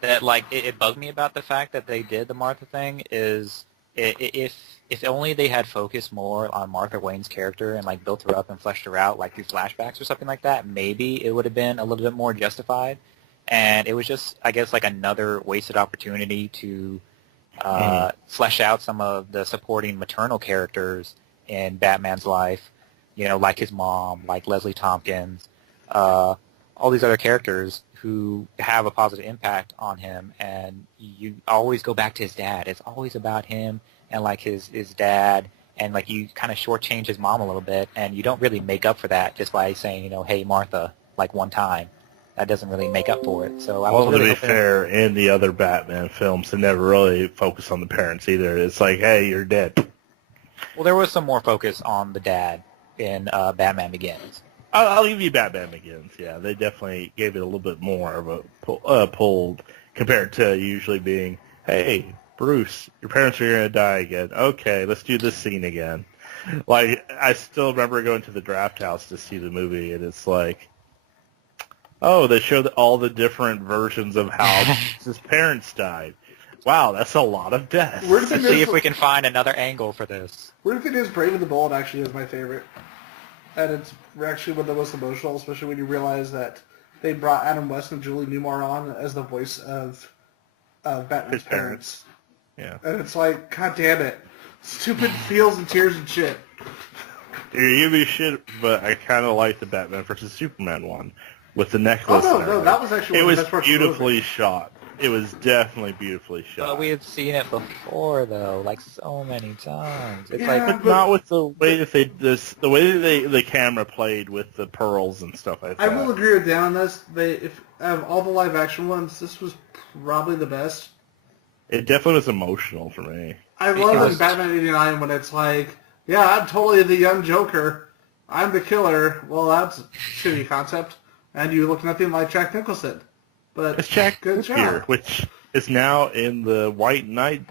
that it bugged me about the fact that they did the Martha thing is if only they had focused more on Martha Wayne's character and built her up and fleshed her out through flashbacks or something like that, maybe it would have been a little bit more justified. And it was just, I guess, another wasted opportunity to flesh out some of the supporting maternal characters in Batman's life, like his mom, like Leslie Tompkins, all these other characters who have a positive impact on him. And you always go back to his dad. It's always about him and his dad, and you kind of shortchange his mom a little bit, and you don't really make up for that just by saying, hey, Martha, one time. That doesn't really make up for it. So to be fair, in the other Batman films, they never really focus on the parents either. It's like, hey, you're dead. Well, there was some more focus on the dad in Batman Begins. I'll give you Batman Begins. Yeah, they definitely gave it a little bit more of a pull compared to usually being, hey, Bruce, your parents are going to die again. Okay, let's do this scene again. I still remember going to the Draft House to see the movie, and it's like, oh, they showed all the different versions of how his parents died. Wow, that's a lot of deaths. Let's see if we can find another angle for this. Weird thing is, Brave and the Bold actually is my favorite. And it's actually one of the most emotional, especially when you realize that they brought Adam West and Julie Newmar on as the voice of Batman's parents. Yeah. And it's like, god damn it. Stupid feels and tears and shit. You give me shit, but I kind of like the Batman versus Superman one with the necklace. Oh, no, that was actually one of the best parts of the movie. Beautifully shot. It was definitely beautifully shot. But we had seen it before, though, so many times. It's but not with the way that the way that the camera played with the pearls and stuff. I will agree with Dan on this. If out of all the live action ones, this was probably the best. It definitely was emotional for me. I love in Batman '89 when it's like, yeah, I'm totally the young Joker. I'm the killer. Well, that's a shitty concept. And you look nothing like Jack Nicholson. But it's Jack good here, job. which is now in the White Knight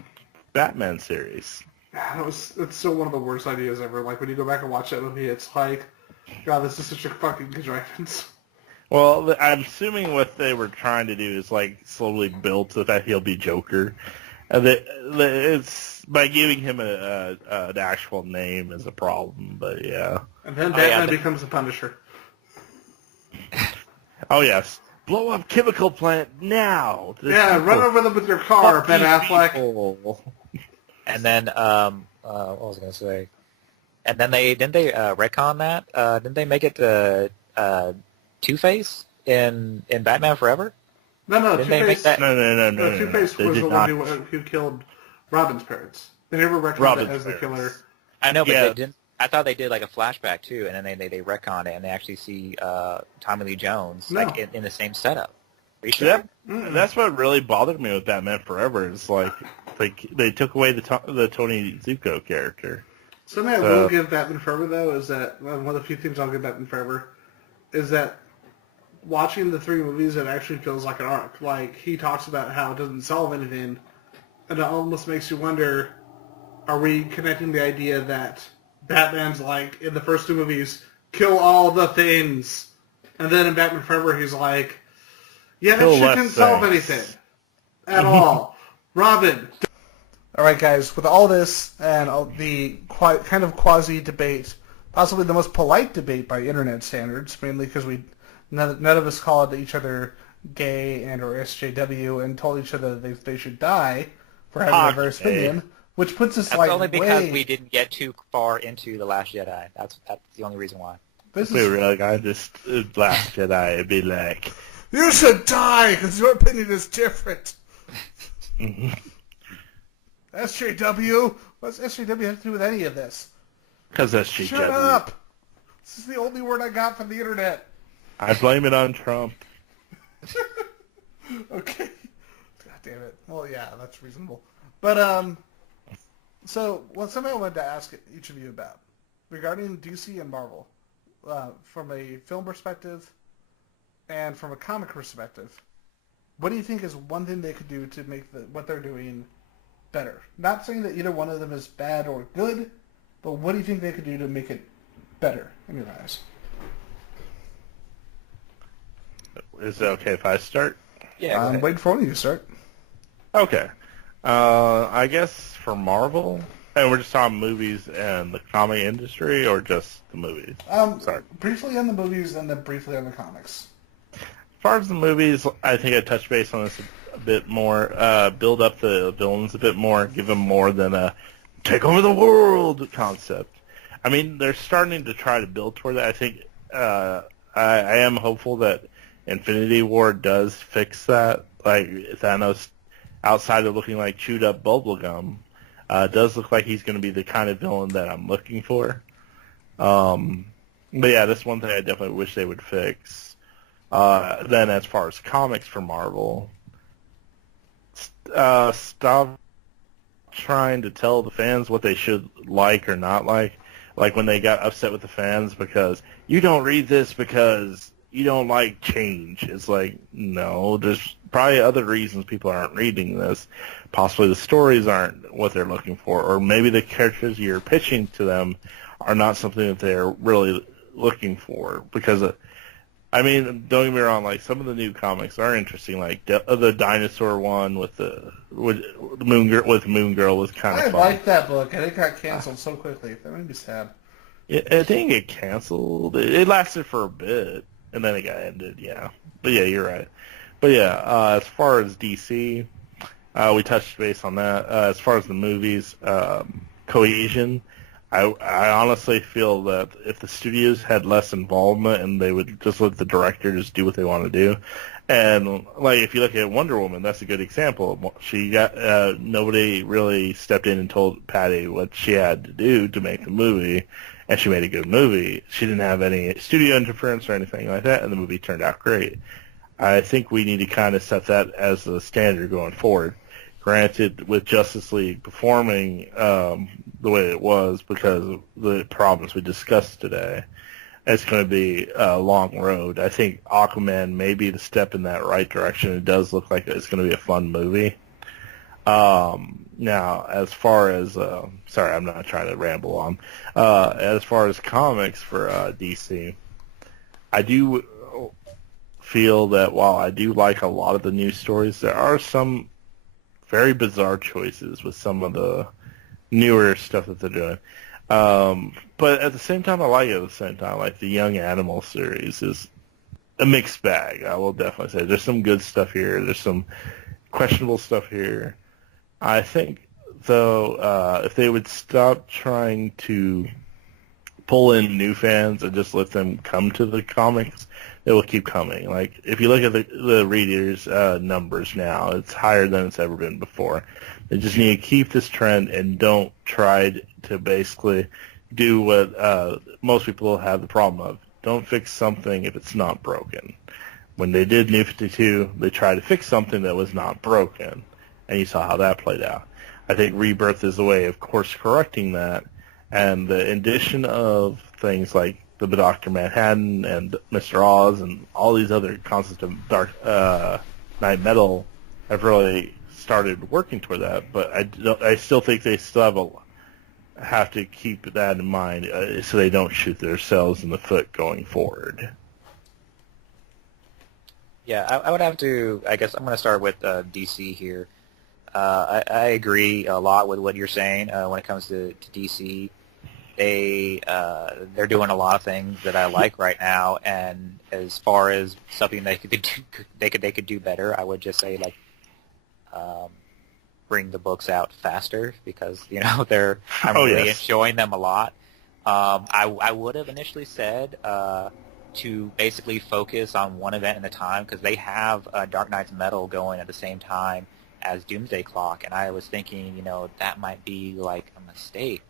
Batman series. Yeah, it's still one of the worst ideas ever. When you go back and watch that movie, it's like, God, this is such a fucking contrivance. Well, I'm assuming what they were trying to do is slowly build to the fact he'll be Joker, It's by giving him an actual name is a problem, but yeah. And then Batman becomes the Punisher. Oh yes, blow up chemical plant now. Run over them with your car, Ben Affleck. And then what was I going to say? And then didn't they retcon that? Didn't they make it Two-Face in Batman Forever? No, Two-Face. No. Two-Face was the one who killed Robin's parents. They never retconned it as the killer. I know, but they didn't. I thought they did like a flashback too, and then they retconned it, and they actually see Tommy Lee Jones like in the same setup. Are you sure? That's what really bothered me with Batman Forever. Is like they took away the Tony Zuko character. Something I will give Batman Forever though is that one of the few things I'll give Batman Forever is that watching the 3 movies, it actually feels like an arc. Like he talks about how it doesn't solve anything, and it almost makes you wonder: are we connecting the idea that Batman's like, in the first 2 movies, kill all the things. And then in Batman Forever, he's like, yeah, that shit didn't solve anything. At all. Robin. All right, guys, with all this and all the kind of quasi-debate, possibly the most polite debate by internet standards, mainly because none of us called each other gay and or SJW and told each other that they should die for having a diverse opinion. Which puts us That's only because we didn't get too far into The Last Jedi. That's the only reason why. If we were like, Last Jedi, it'd be like, you should die because your opinion is different. SJW? What's SJW have to do with any of this? Because SJW. Shut up! This is the only word I got from the internet. I blame it on Trump. Okay. God damn it. Well, yeah, that's reasonable. But, so, something I wanted to ask each of you about, regarding DC and Marvel, from a film perspective and from a comic perspective, what do you think is one thing they could do to make what they're doing better? Not saying that either one of them is bad or good, but what do you think they could do to make it better in your eyes? Is it okay if I start? Yeah, I'm waiting for you to start. Okay. I guess for Marvel, and we're just talking movies and the comic industry, or just the movies? Sorry. Briefly on the movies and then briefly on the comics. As far as the movies, I think I touched base on this a bit more. Build up the villains a bit more, give them more than a take over the world concept. I mean, they're starting to try to build toward that. I think I am hopeful that Infinity War does fix that. Like Thanos, outside of looking like chewed up bubblegum, does look like he's going to be the kind of villain that I'm looking for. But yeah, that's one thing I definitely wish they would fix. Then as far as comics for Marvel, stop trying to tell the fans what they should like or not like. Like when they got upset with the fans because you don't read this because you don't like change. It's like, no, there's probably other reasons people aren't reading this. Possibly the stories aren't what they're looking for, or maybe the characters you're pitching to them are not something that they're really looking for. Because, I mean, don't get me wrong, like some of the new comics are interesting. Like the dinosaur one with Moon Girl was kind of fun. I liked that book, and it got canceled so quickly. That made me sad. It didn't get canceled. It lasted for a bit. And then it got ended, yeah. But yeah, you're right. But yeah, as far as DC, we touched base on that. As far as the movies, cohesion, I honestly feel that if the studios had less involvement and they would just let the director just do what they want to do, and like if you look at Wonder Woman, that's a good example. She got nobody really stepped in and told Patty what she had to do to make the movie. And she made a good movie. She didn't have any studio interference or anything like that, and the movie turned out great. I think we need to kind of set that as the standard going forward. Granted, with Justice League performing the way it was because of the problems we discussed today, it's going to be a long road. I think Aquaman may be the step in that right direction. It does look like it's going to be a fun movie. Now, as far as sorry, I'm not trying to ramble on. As far as comics for DC, I do feel that while I do like a lot of the new stories, there are some very bizarre choices with some of the newer stuff that they're doing. But at the same time, I like it. At the same time, like the Young Animal series is a mixed bag. I will definitely say there's some good stuff here. There's some questionable stuff here. I think, though, if they would stop trying to pull in new fans and just let them come to the comics, they will keep coming. Like, if you look at the readers' numbers now, it's higher than it's ever been before. They just need to keep this trend and don't try to basically do what most people have the problem of. Don't fix something if it's not broken. When they did New 52, they tried to fix something that was not broken, and you saw how that played out. I think Rebirth is a way of course-correcting that, and the addition of things like the Dr. Manhattan and Mr. Oz and all these other concepts of Dark Knight Metal have really started working toward that, but I still think they still have to keep that in mind so they don't shoot themselves in the foot going forward. Yeah, I would have to. I guess I'm going to start with DC here. I agree a lot with what you're saying when it comes to DC. They're doing a lot of things that I like right now, and as far as something they could do better, I would just say like bring the books out faster, because I'm really enjoying them a lot. I would have initially said to basically focus on one event at a time, because they have Dark Knight's Metal going at the same time as Doomsday Clock, and I was thinking, that might be like a mistake.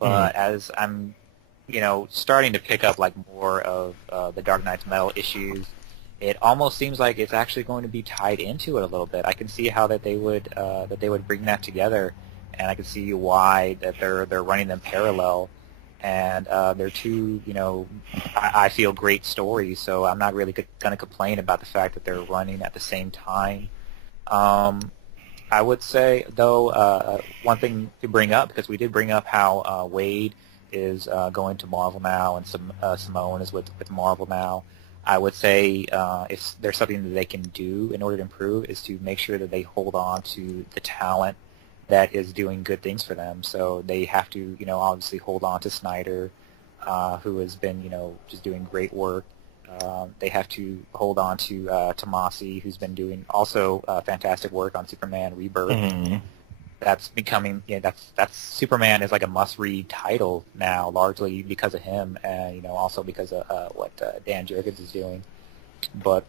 But as I'm, starting to pick up like more of the Dark Knight's Metal issues, it almost seems like it's actually going to be tied into it a little bit. I can see how they would bring that together, and I can see why that they're running them parallel. And they're two, I feel great stories, so I'm not really going to complain about the fact that they're running at the same time. I would say, though, one thing to bring up, because we did bring up how Wade is going to Marvel now, and Simone is with Marvel now. I would say if there's something that they can do in order to improve, is to make sure that they hold on to the talent that is doing good things for them. So they have to, obviously hold on to Snyder, who has been, just doing great work. They have to hold on to Tomasi, who's been doing also fantastic work on Superman Rebirth. Mm-hmm. That's becoming, that's Superman is like a must-read title now, largely because of him, and also because of what Dan Jurgens is doing. But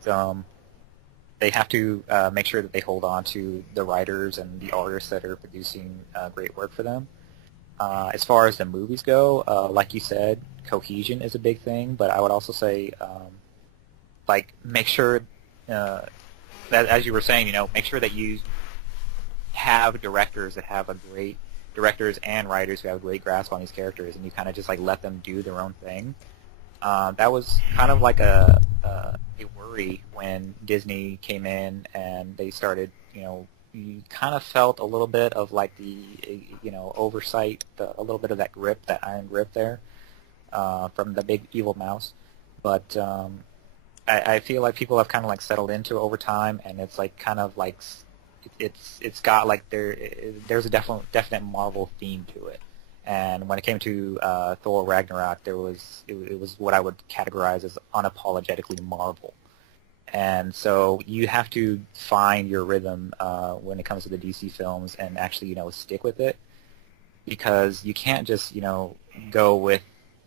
they have to make sure that they hold on to the writers and the artists that are producing great work for them. As far as the movies go, like you said, cohesion is a big thing, but I would also say, make sure that, as you were saying, make sure that you have directors and writers who have a great grasp on these characters, and you kind of just let them do their own thing. That was kind of like a worry when Disney came in and they started, you kind of felt a little bit of the, oversight, a little bit of that grip, that iron grip there from the big evil mouse. But I feel like people have kind of settled into it over time, and it's it's got there's a definite Marvel theme to it. And when it came to Thor Ragnarok, it was what I would categorize as unapologetically Marvel. And so you have to find your rhythm when it comes to the DC films and actually, stick with it, because you can't just, go with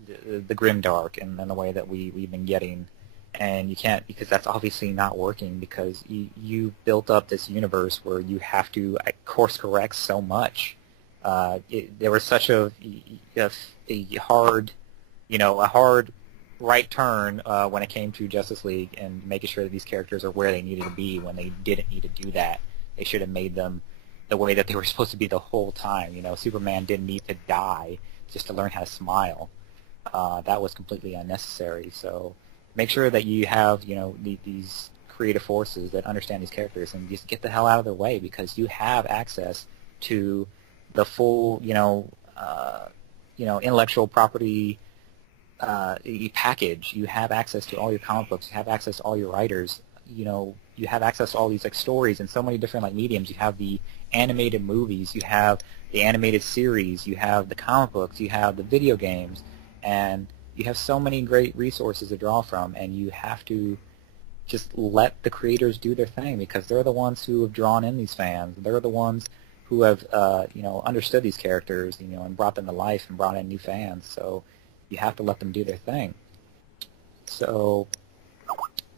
the grimdark and the way that we've been getting. And you can't, because that's obviously not working, because you built up this universe where you have to course correct so much. There was such a hard right turn when it came to Justice League and making sure that these characters are where they needed to be when they didn't need to do that. They should have made them the way that they were supposed to be the whole time. Superman didn't need to die just to learn how to smile. That was completely unnecessary. So make sure that you have, these creative forces that understand these characters, and just get the hell out of their way, because you have access to the full, intellectual property package. You have access to all your comic books. You have access to all your writers. you have access to all these like stories and so many different like mediums. You have the animated movies, you have the animated series, you have the comic books, you have the video games, and you have so many great resources to draw from, and you have to just let the creators do their thing, because they're the ones who have drawn in these fans. They're the ones who have understood these characters, and brought them to life and brought in new fans. So you have to let them do their thing. So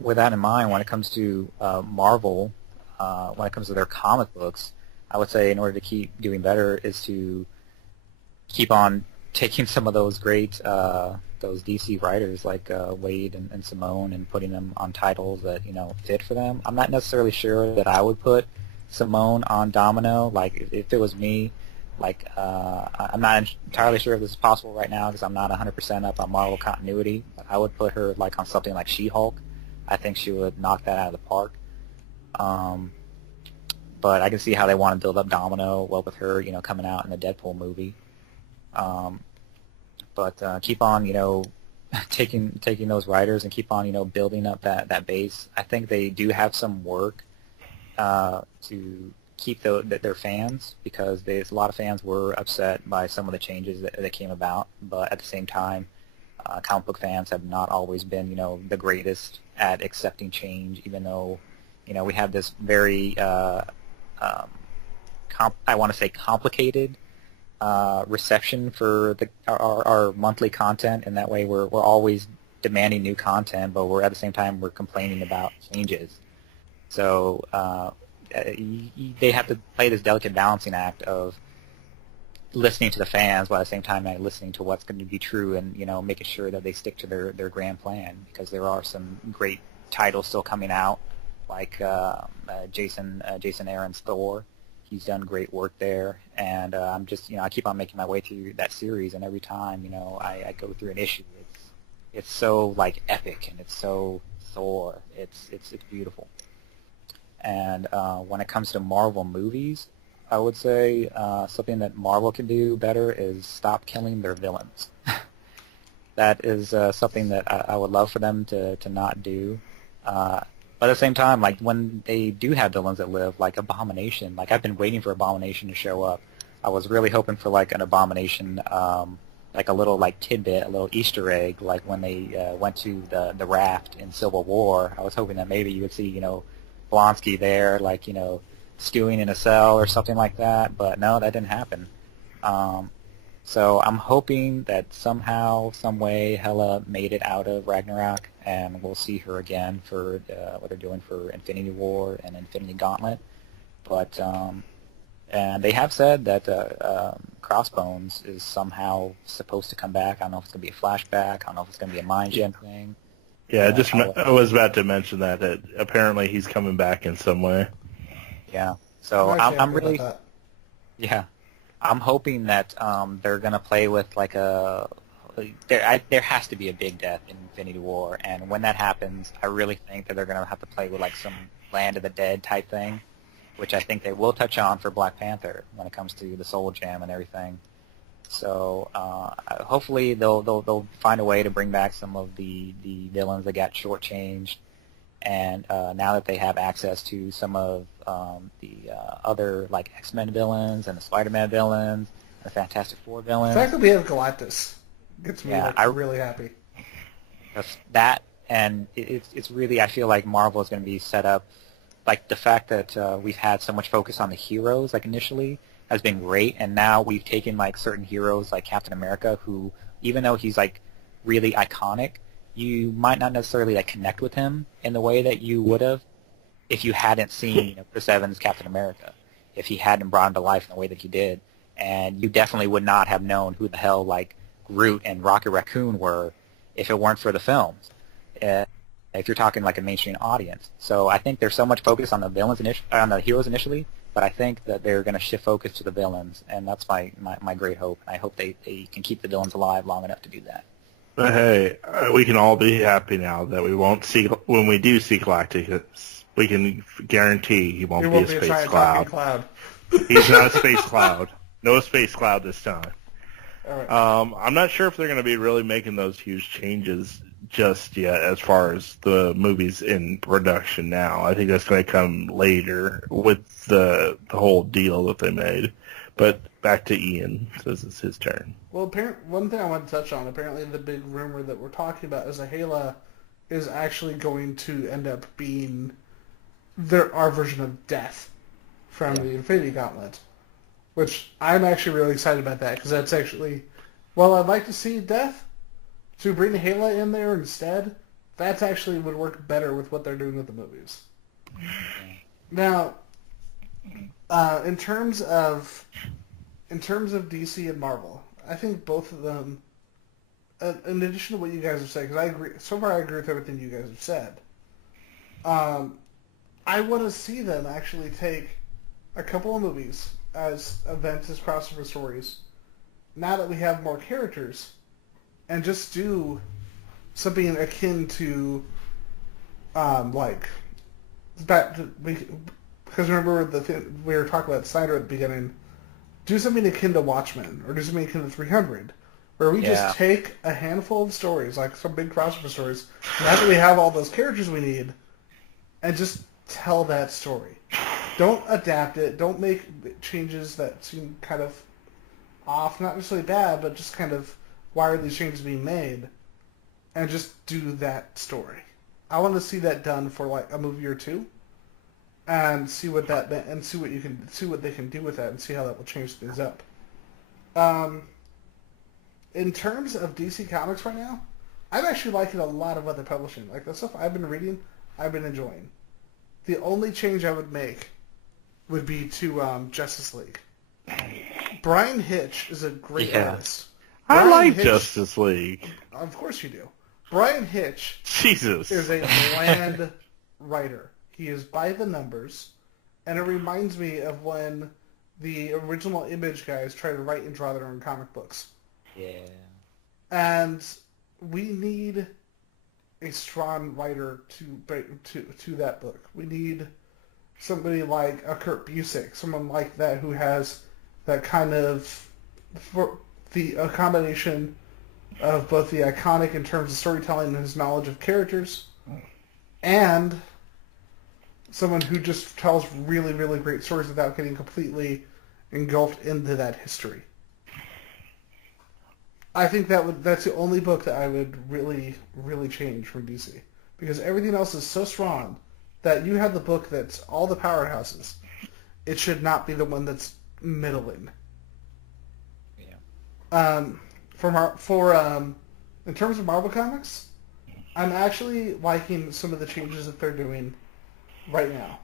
with that in mind, when it comes to Marvel, when it comes to their comic books, I would say in order to keep doing better is to keep on taking some of those great those DC writers like Wade and Simone and putting them on titles that fit for them. I'm not necessarily sure that I would put Simone on Domino. Like if it was me, like I'm not entirely sure if this is possible right now because I'm not 100% up on Marvel continuity. But I would put her like on something like She-Hulk. I think she would knock that out of the park. But I can see how they want to build up Domino, well, with her, coming out in the Deadpool movie. But keep on, taking those writers and keep on, building up that base. I think they do have some work to keep their fans, because a lot of fans were upset by some of the changes that came about. But at the same time, comic book fans have not always been, the greatest at accepting change, even though, we have this very, I want to say complicated reception for our monthly content, and that way we're always demanding new content, but we're at the same time we're complaining about changes. So they have to play this delicate balancing act of listening to the fans while at the same time listening to what's going to be true, and making sure that they stick to their grand plan, because there are some great titles still coming out, like Jason Aaron's Thor. He's done great work there, and I'm just, I keep on making my way through that series, and every time, I go through an issue, it's so like epic, and it's so Thor. It's beautiful. And when it comes to Marvel movies, I would say something that Marvel can do better is stop killing their villains. That is something that I would love for them to not do. But at the same time, like when they do have villains that live, like Abomination, like I've been waiting for Abomination to show up. I was really hoping for like an Abomination, like a little like tidbit, a little Easter egg, like when they went to the raft in Civil War. I was hoping that maybe you would see, Blonsky there, like, stewing in a cell or something like that. But no, that didn't happen. So I'm hoping that somehow, some way, Hela made it out of Ragnarok, and we'll see her again for what they're doing for Infinity War and Infinity Gauntlet. But and they have said that Crossbones is somehow supposed to come back. I don't know if it's going to be a flashback. I don't know if it's going to be a mind gen thing. Yeah, I was about to mention that apparently he's coming back in some way. Yeah, so I'm really, yeah, I'm hoping that they're gonna play with like there has to be a big death in Infinity War, and when that happens, I really think that they're gonna have to play with like some Land of the Dead type thing, which I think they will touch on for Black Panther when it comes to the Soul Gem and everything. So hopefully they'll find a way to bring back some of the villains that got shortchanged, and now that they have access to some of the other like X-Men villains and the Spider-Man villains, and the Fantastic Four villains. The fact that we have Galactus gets me really happy. That, and it's really, I feel like Marvel is going to be set up, like the fact that we've had so much focus on the heroes like initially has been great, and now we've taken like certain heroes like Captain America, who even though he's like really iconic, you might not necessarily like connect with him in the way that you would have if you hadn't seen Chris Evans' Captain America, if he hadn't brought him to life in the way that he did, and you definitely would not have known who the hell like Groot and Rocket Raccoon were if it weren't for the films. If you're talking like a mainstream audience, so I think there's so much focus on the villains on the heroes initially, but I think that they're going to shift focus to the villains, and that's my great hope. I hope they can keep the villains alive long enough to do that. But hey, we can all be happy now that we won't see, when we do see Galactus, we can guarantee he won't be a space cloud. He's not a space cloud. No space cloud this time. All right. I'm not sure if they're going to be really making those huge changes just yet as far as the movies in production now. I think that's going to come later with the whole deal that they made. But back to Ian, says it's his turn. Well, one thing I want to touch on, apparently the big rumor that we're talking about is Ahela is actually going to end up being our version of Death from the Infinity Gauntlet, which I'm actually really excited about that, because that's actually, well, I'd like to see Death, to bring Ahela in there instead, that's actually would work better with what they're doing with the movies. Now, in terms of DC and Marvel, I think both of them, in addition to what you guys have said, because I agree, so far I agree with everything you guys have said, I want to see them actually take a couple of movies as events, as crossover stories, now that we have more characters, and just do something akin to, because remember we were talking about Snyder at the beginning, do something akin to Watchmen, or do something akin to 300, where we just take a handful of stories, like some big crossover stories, now that we have all those characters we need, and just tell that story. Don't adapt it. Don't make changes that seem kind of off, not necessarily bad, but just kind of, why are these changes being made? And just do that story. I want to see that done for like a movie or two, and see what they can do with that, and see how that will change things up. In terms of DC Comics right now, I'm actually liking a lot of what they're publishing. Like the stuff I've been reading, I've been enjoying. The only change I would make would be to Justice League. Brian Hitch is a great artist. I like Justice League. Of course you do. Brian Hitch Jesus. is a bland writer. He is by the numbers, and it reminds me of when the original Image guys tried to write and draw their own comic books. Yeah. And we need a strong writer to that book. We need somebody like a Kurt Busiek, someone like that who has that kind of a combination of both the iconic in terms of storytelling and his knowledge of characters, and someone who just tells really, really great stories without getting completely engulfed into that history. I think that's the only book that I would really, really change from DC. Because everything else is so strong that you have the book that's all the powerhouses. It should not be the one that's middling. Yeah. In terms of Marvel Comics, I'm actually liking some of the changes that they're doing right now.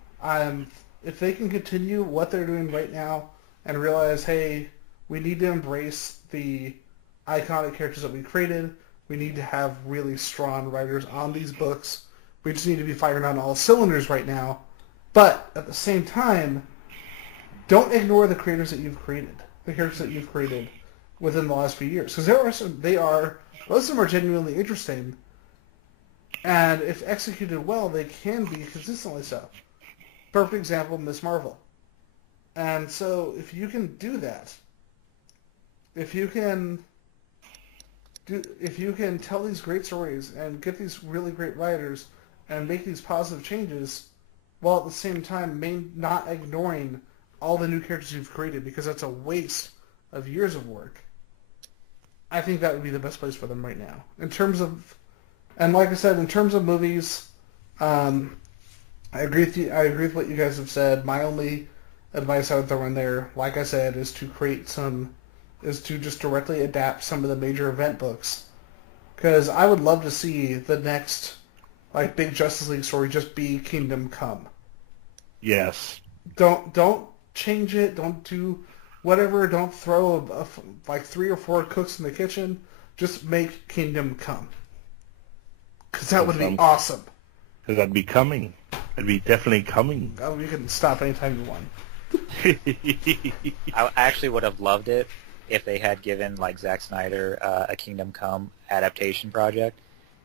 If they can continue what they're doing right now and realize, hey, we need to embrace the iconic characters that we created. We need to have really strong writers on these books. We just need to be firing on all cylinders right now. But at the same time, don't ignore the creators that you've created, the characters that you've created within the last few years, because most of them are genuinely interesting, and if executed well, they can be consistently so. Perfect example, Miss Marvel. And so, if you can do that, if you can tell these great stories and get these really great writers and make these positive changes, while at the same time not ignoring all the new characters you've created, because that's a waste of years of work, I think that would be the best place for them right now. In terms of, and like I said, in terms of movies, I agree with you. I agree with what you guys have said. My only advice I would throw in there, like I said, is to just directly adapt some of the major event books, because I would love to see the next big Justice League story just be Kingdom Come. Yes. Don't change it. Don't do whatever. Don't throw 3 or 4 cooks in the kitchen. Just make Kingdom Come, because that would be awesome. Because I'd be coming. I'd be definitely coming. Oh, you can stop anytime you want. I actually would have loved it if they had given Zack Snyder a Kingdom Come adaptation project,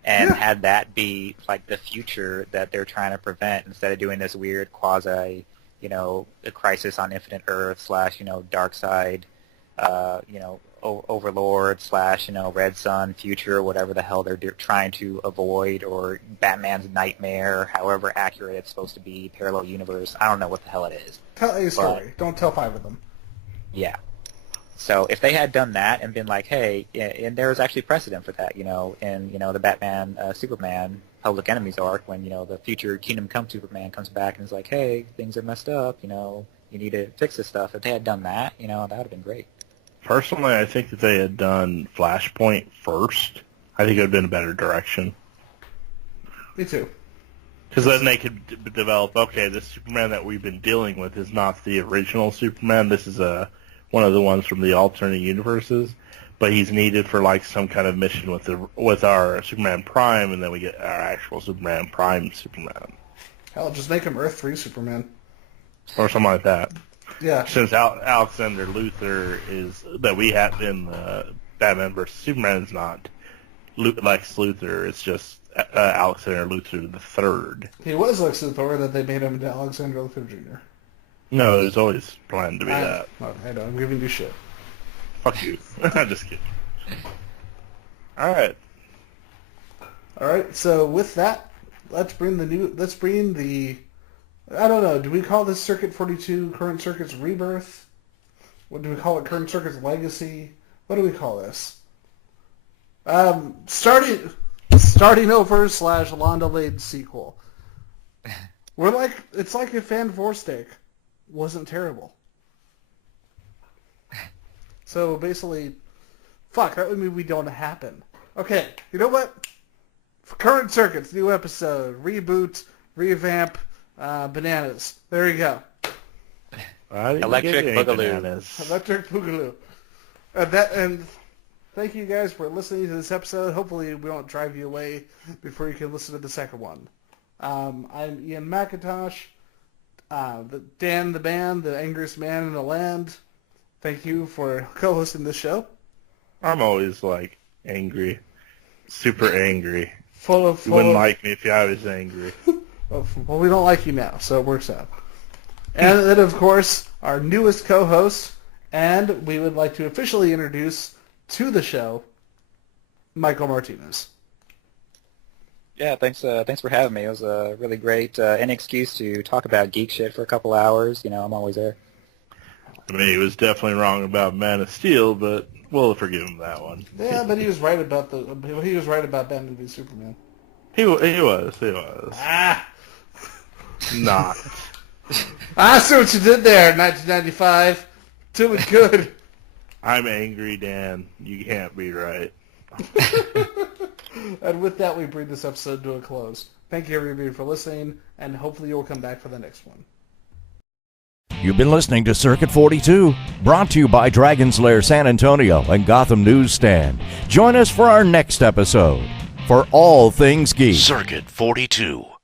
and had that be the future that they're trying to prevent, instead of doing this weird quasi, a Crisis on Infinite Earth / Dark Side, Overlord / Red Sun, Future, whatever the hell they're trying to avoid, or Batman's nightmare, however accurate it's supposed to be, parallel universe. I don't know what the hell it is. Tell a story. Don't tell 5 of them. Yeah. So if they had done that and been like, hey, and there was actually precedent for that, in the Batman Superman Public Enemies arc, when the future Kingdom Come Superman comes back and is like, hey, things are messed up, you need to fix this stuff. If they had done that, that would have been great. Personally, I think that they had done Flashpoint first, I think it would have been a better direction. Me too. Because then they could develop, okay, the Superman that we've been dealing with is not the original Superman. This is one of the ones from the alternate universes, but he's needed for like some kind of mission with our Superman Prime, and then we get our actual Superman Prime Superman. Hell, just make him Earth 3 Superman. Or something like that. Yeah. Since Alexander Luthor that we have in Batman vs. Superman is not Lex Luthor, it's just Alexander Luthor the Third. He was Lex Luthor, that they made him into Alexander Luthor Jr. No, there's always planned to be that. I know, I'm giving you shit. Fuck you. I'm just kidding. Alright. Alright, so with that, let's bring the I don't know, do we call this Circuit 42 Current Circuit's Rebirth? What do we call it? Current Circuit's Legacy? What do we call this? Starting over / long delayed sequel. It's like if Fan 4 Steak wasn't terrible. So basically, that would mean we don't happen. Okay, you know what? Current Circuits, new episode, reboot, revamp, bananas. There you go. Electric Boogaloo. Electric Boogaloo. And thank you guys for listening to this episode. Hopefully we don't drive you away before you can listen to the second one. I'm Ian McIntosh, Dan the Man, the angriest man in the land. Thank you for co-hosting this show. I'm always angry. Super angry. You wouldn't like me if I was angry. Well, we don't like you now, so it works out. And then, of course, our newest co-host, and we would like to officially introduce to the show, Michael Martinez. Yeah, thanks for having me. It was really great. Any excuse to talk about geek shit for a couple hours, I'm always there. I mean, he was definitely wrong about Man of Steel, but we'll forgive him that one. Yeah, but he was right about Batman v Superman. He was. Not. I see what you did there, 1995. Doing good. I'm angry, Dan. You can't be right. And with that, we bring this episode to a close. Thank you, everybody, for listening, and hopefully you'll come back for the next one. You've been listening to Circuit 42, brought to you by Dragon's Lair San Antonio and Gotham Newsstand. Join us for our next episode. For all things geek. Circuit 42.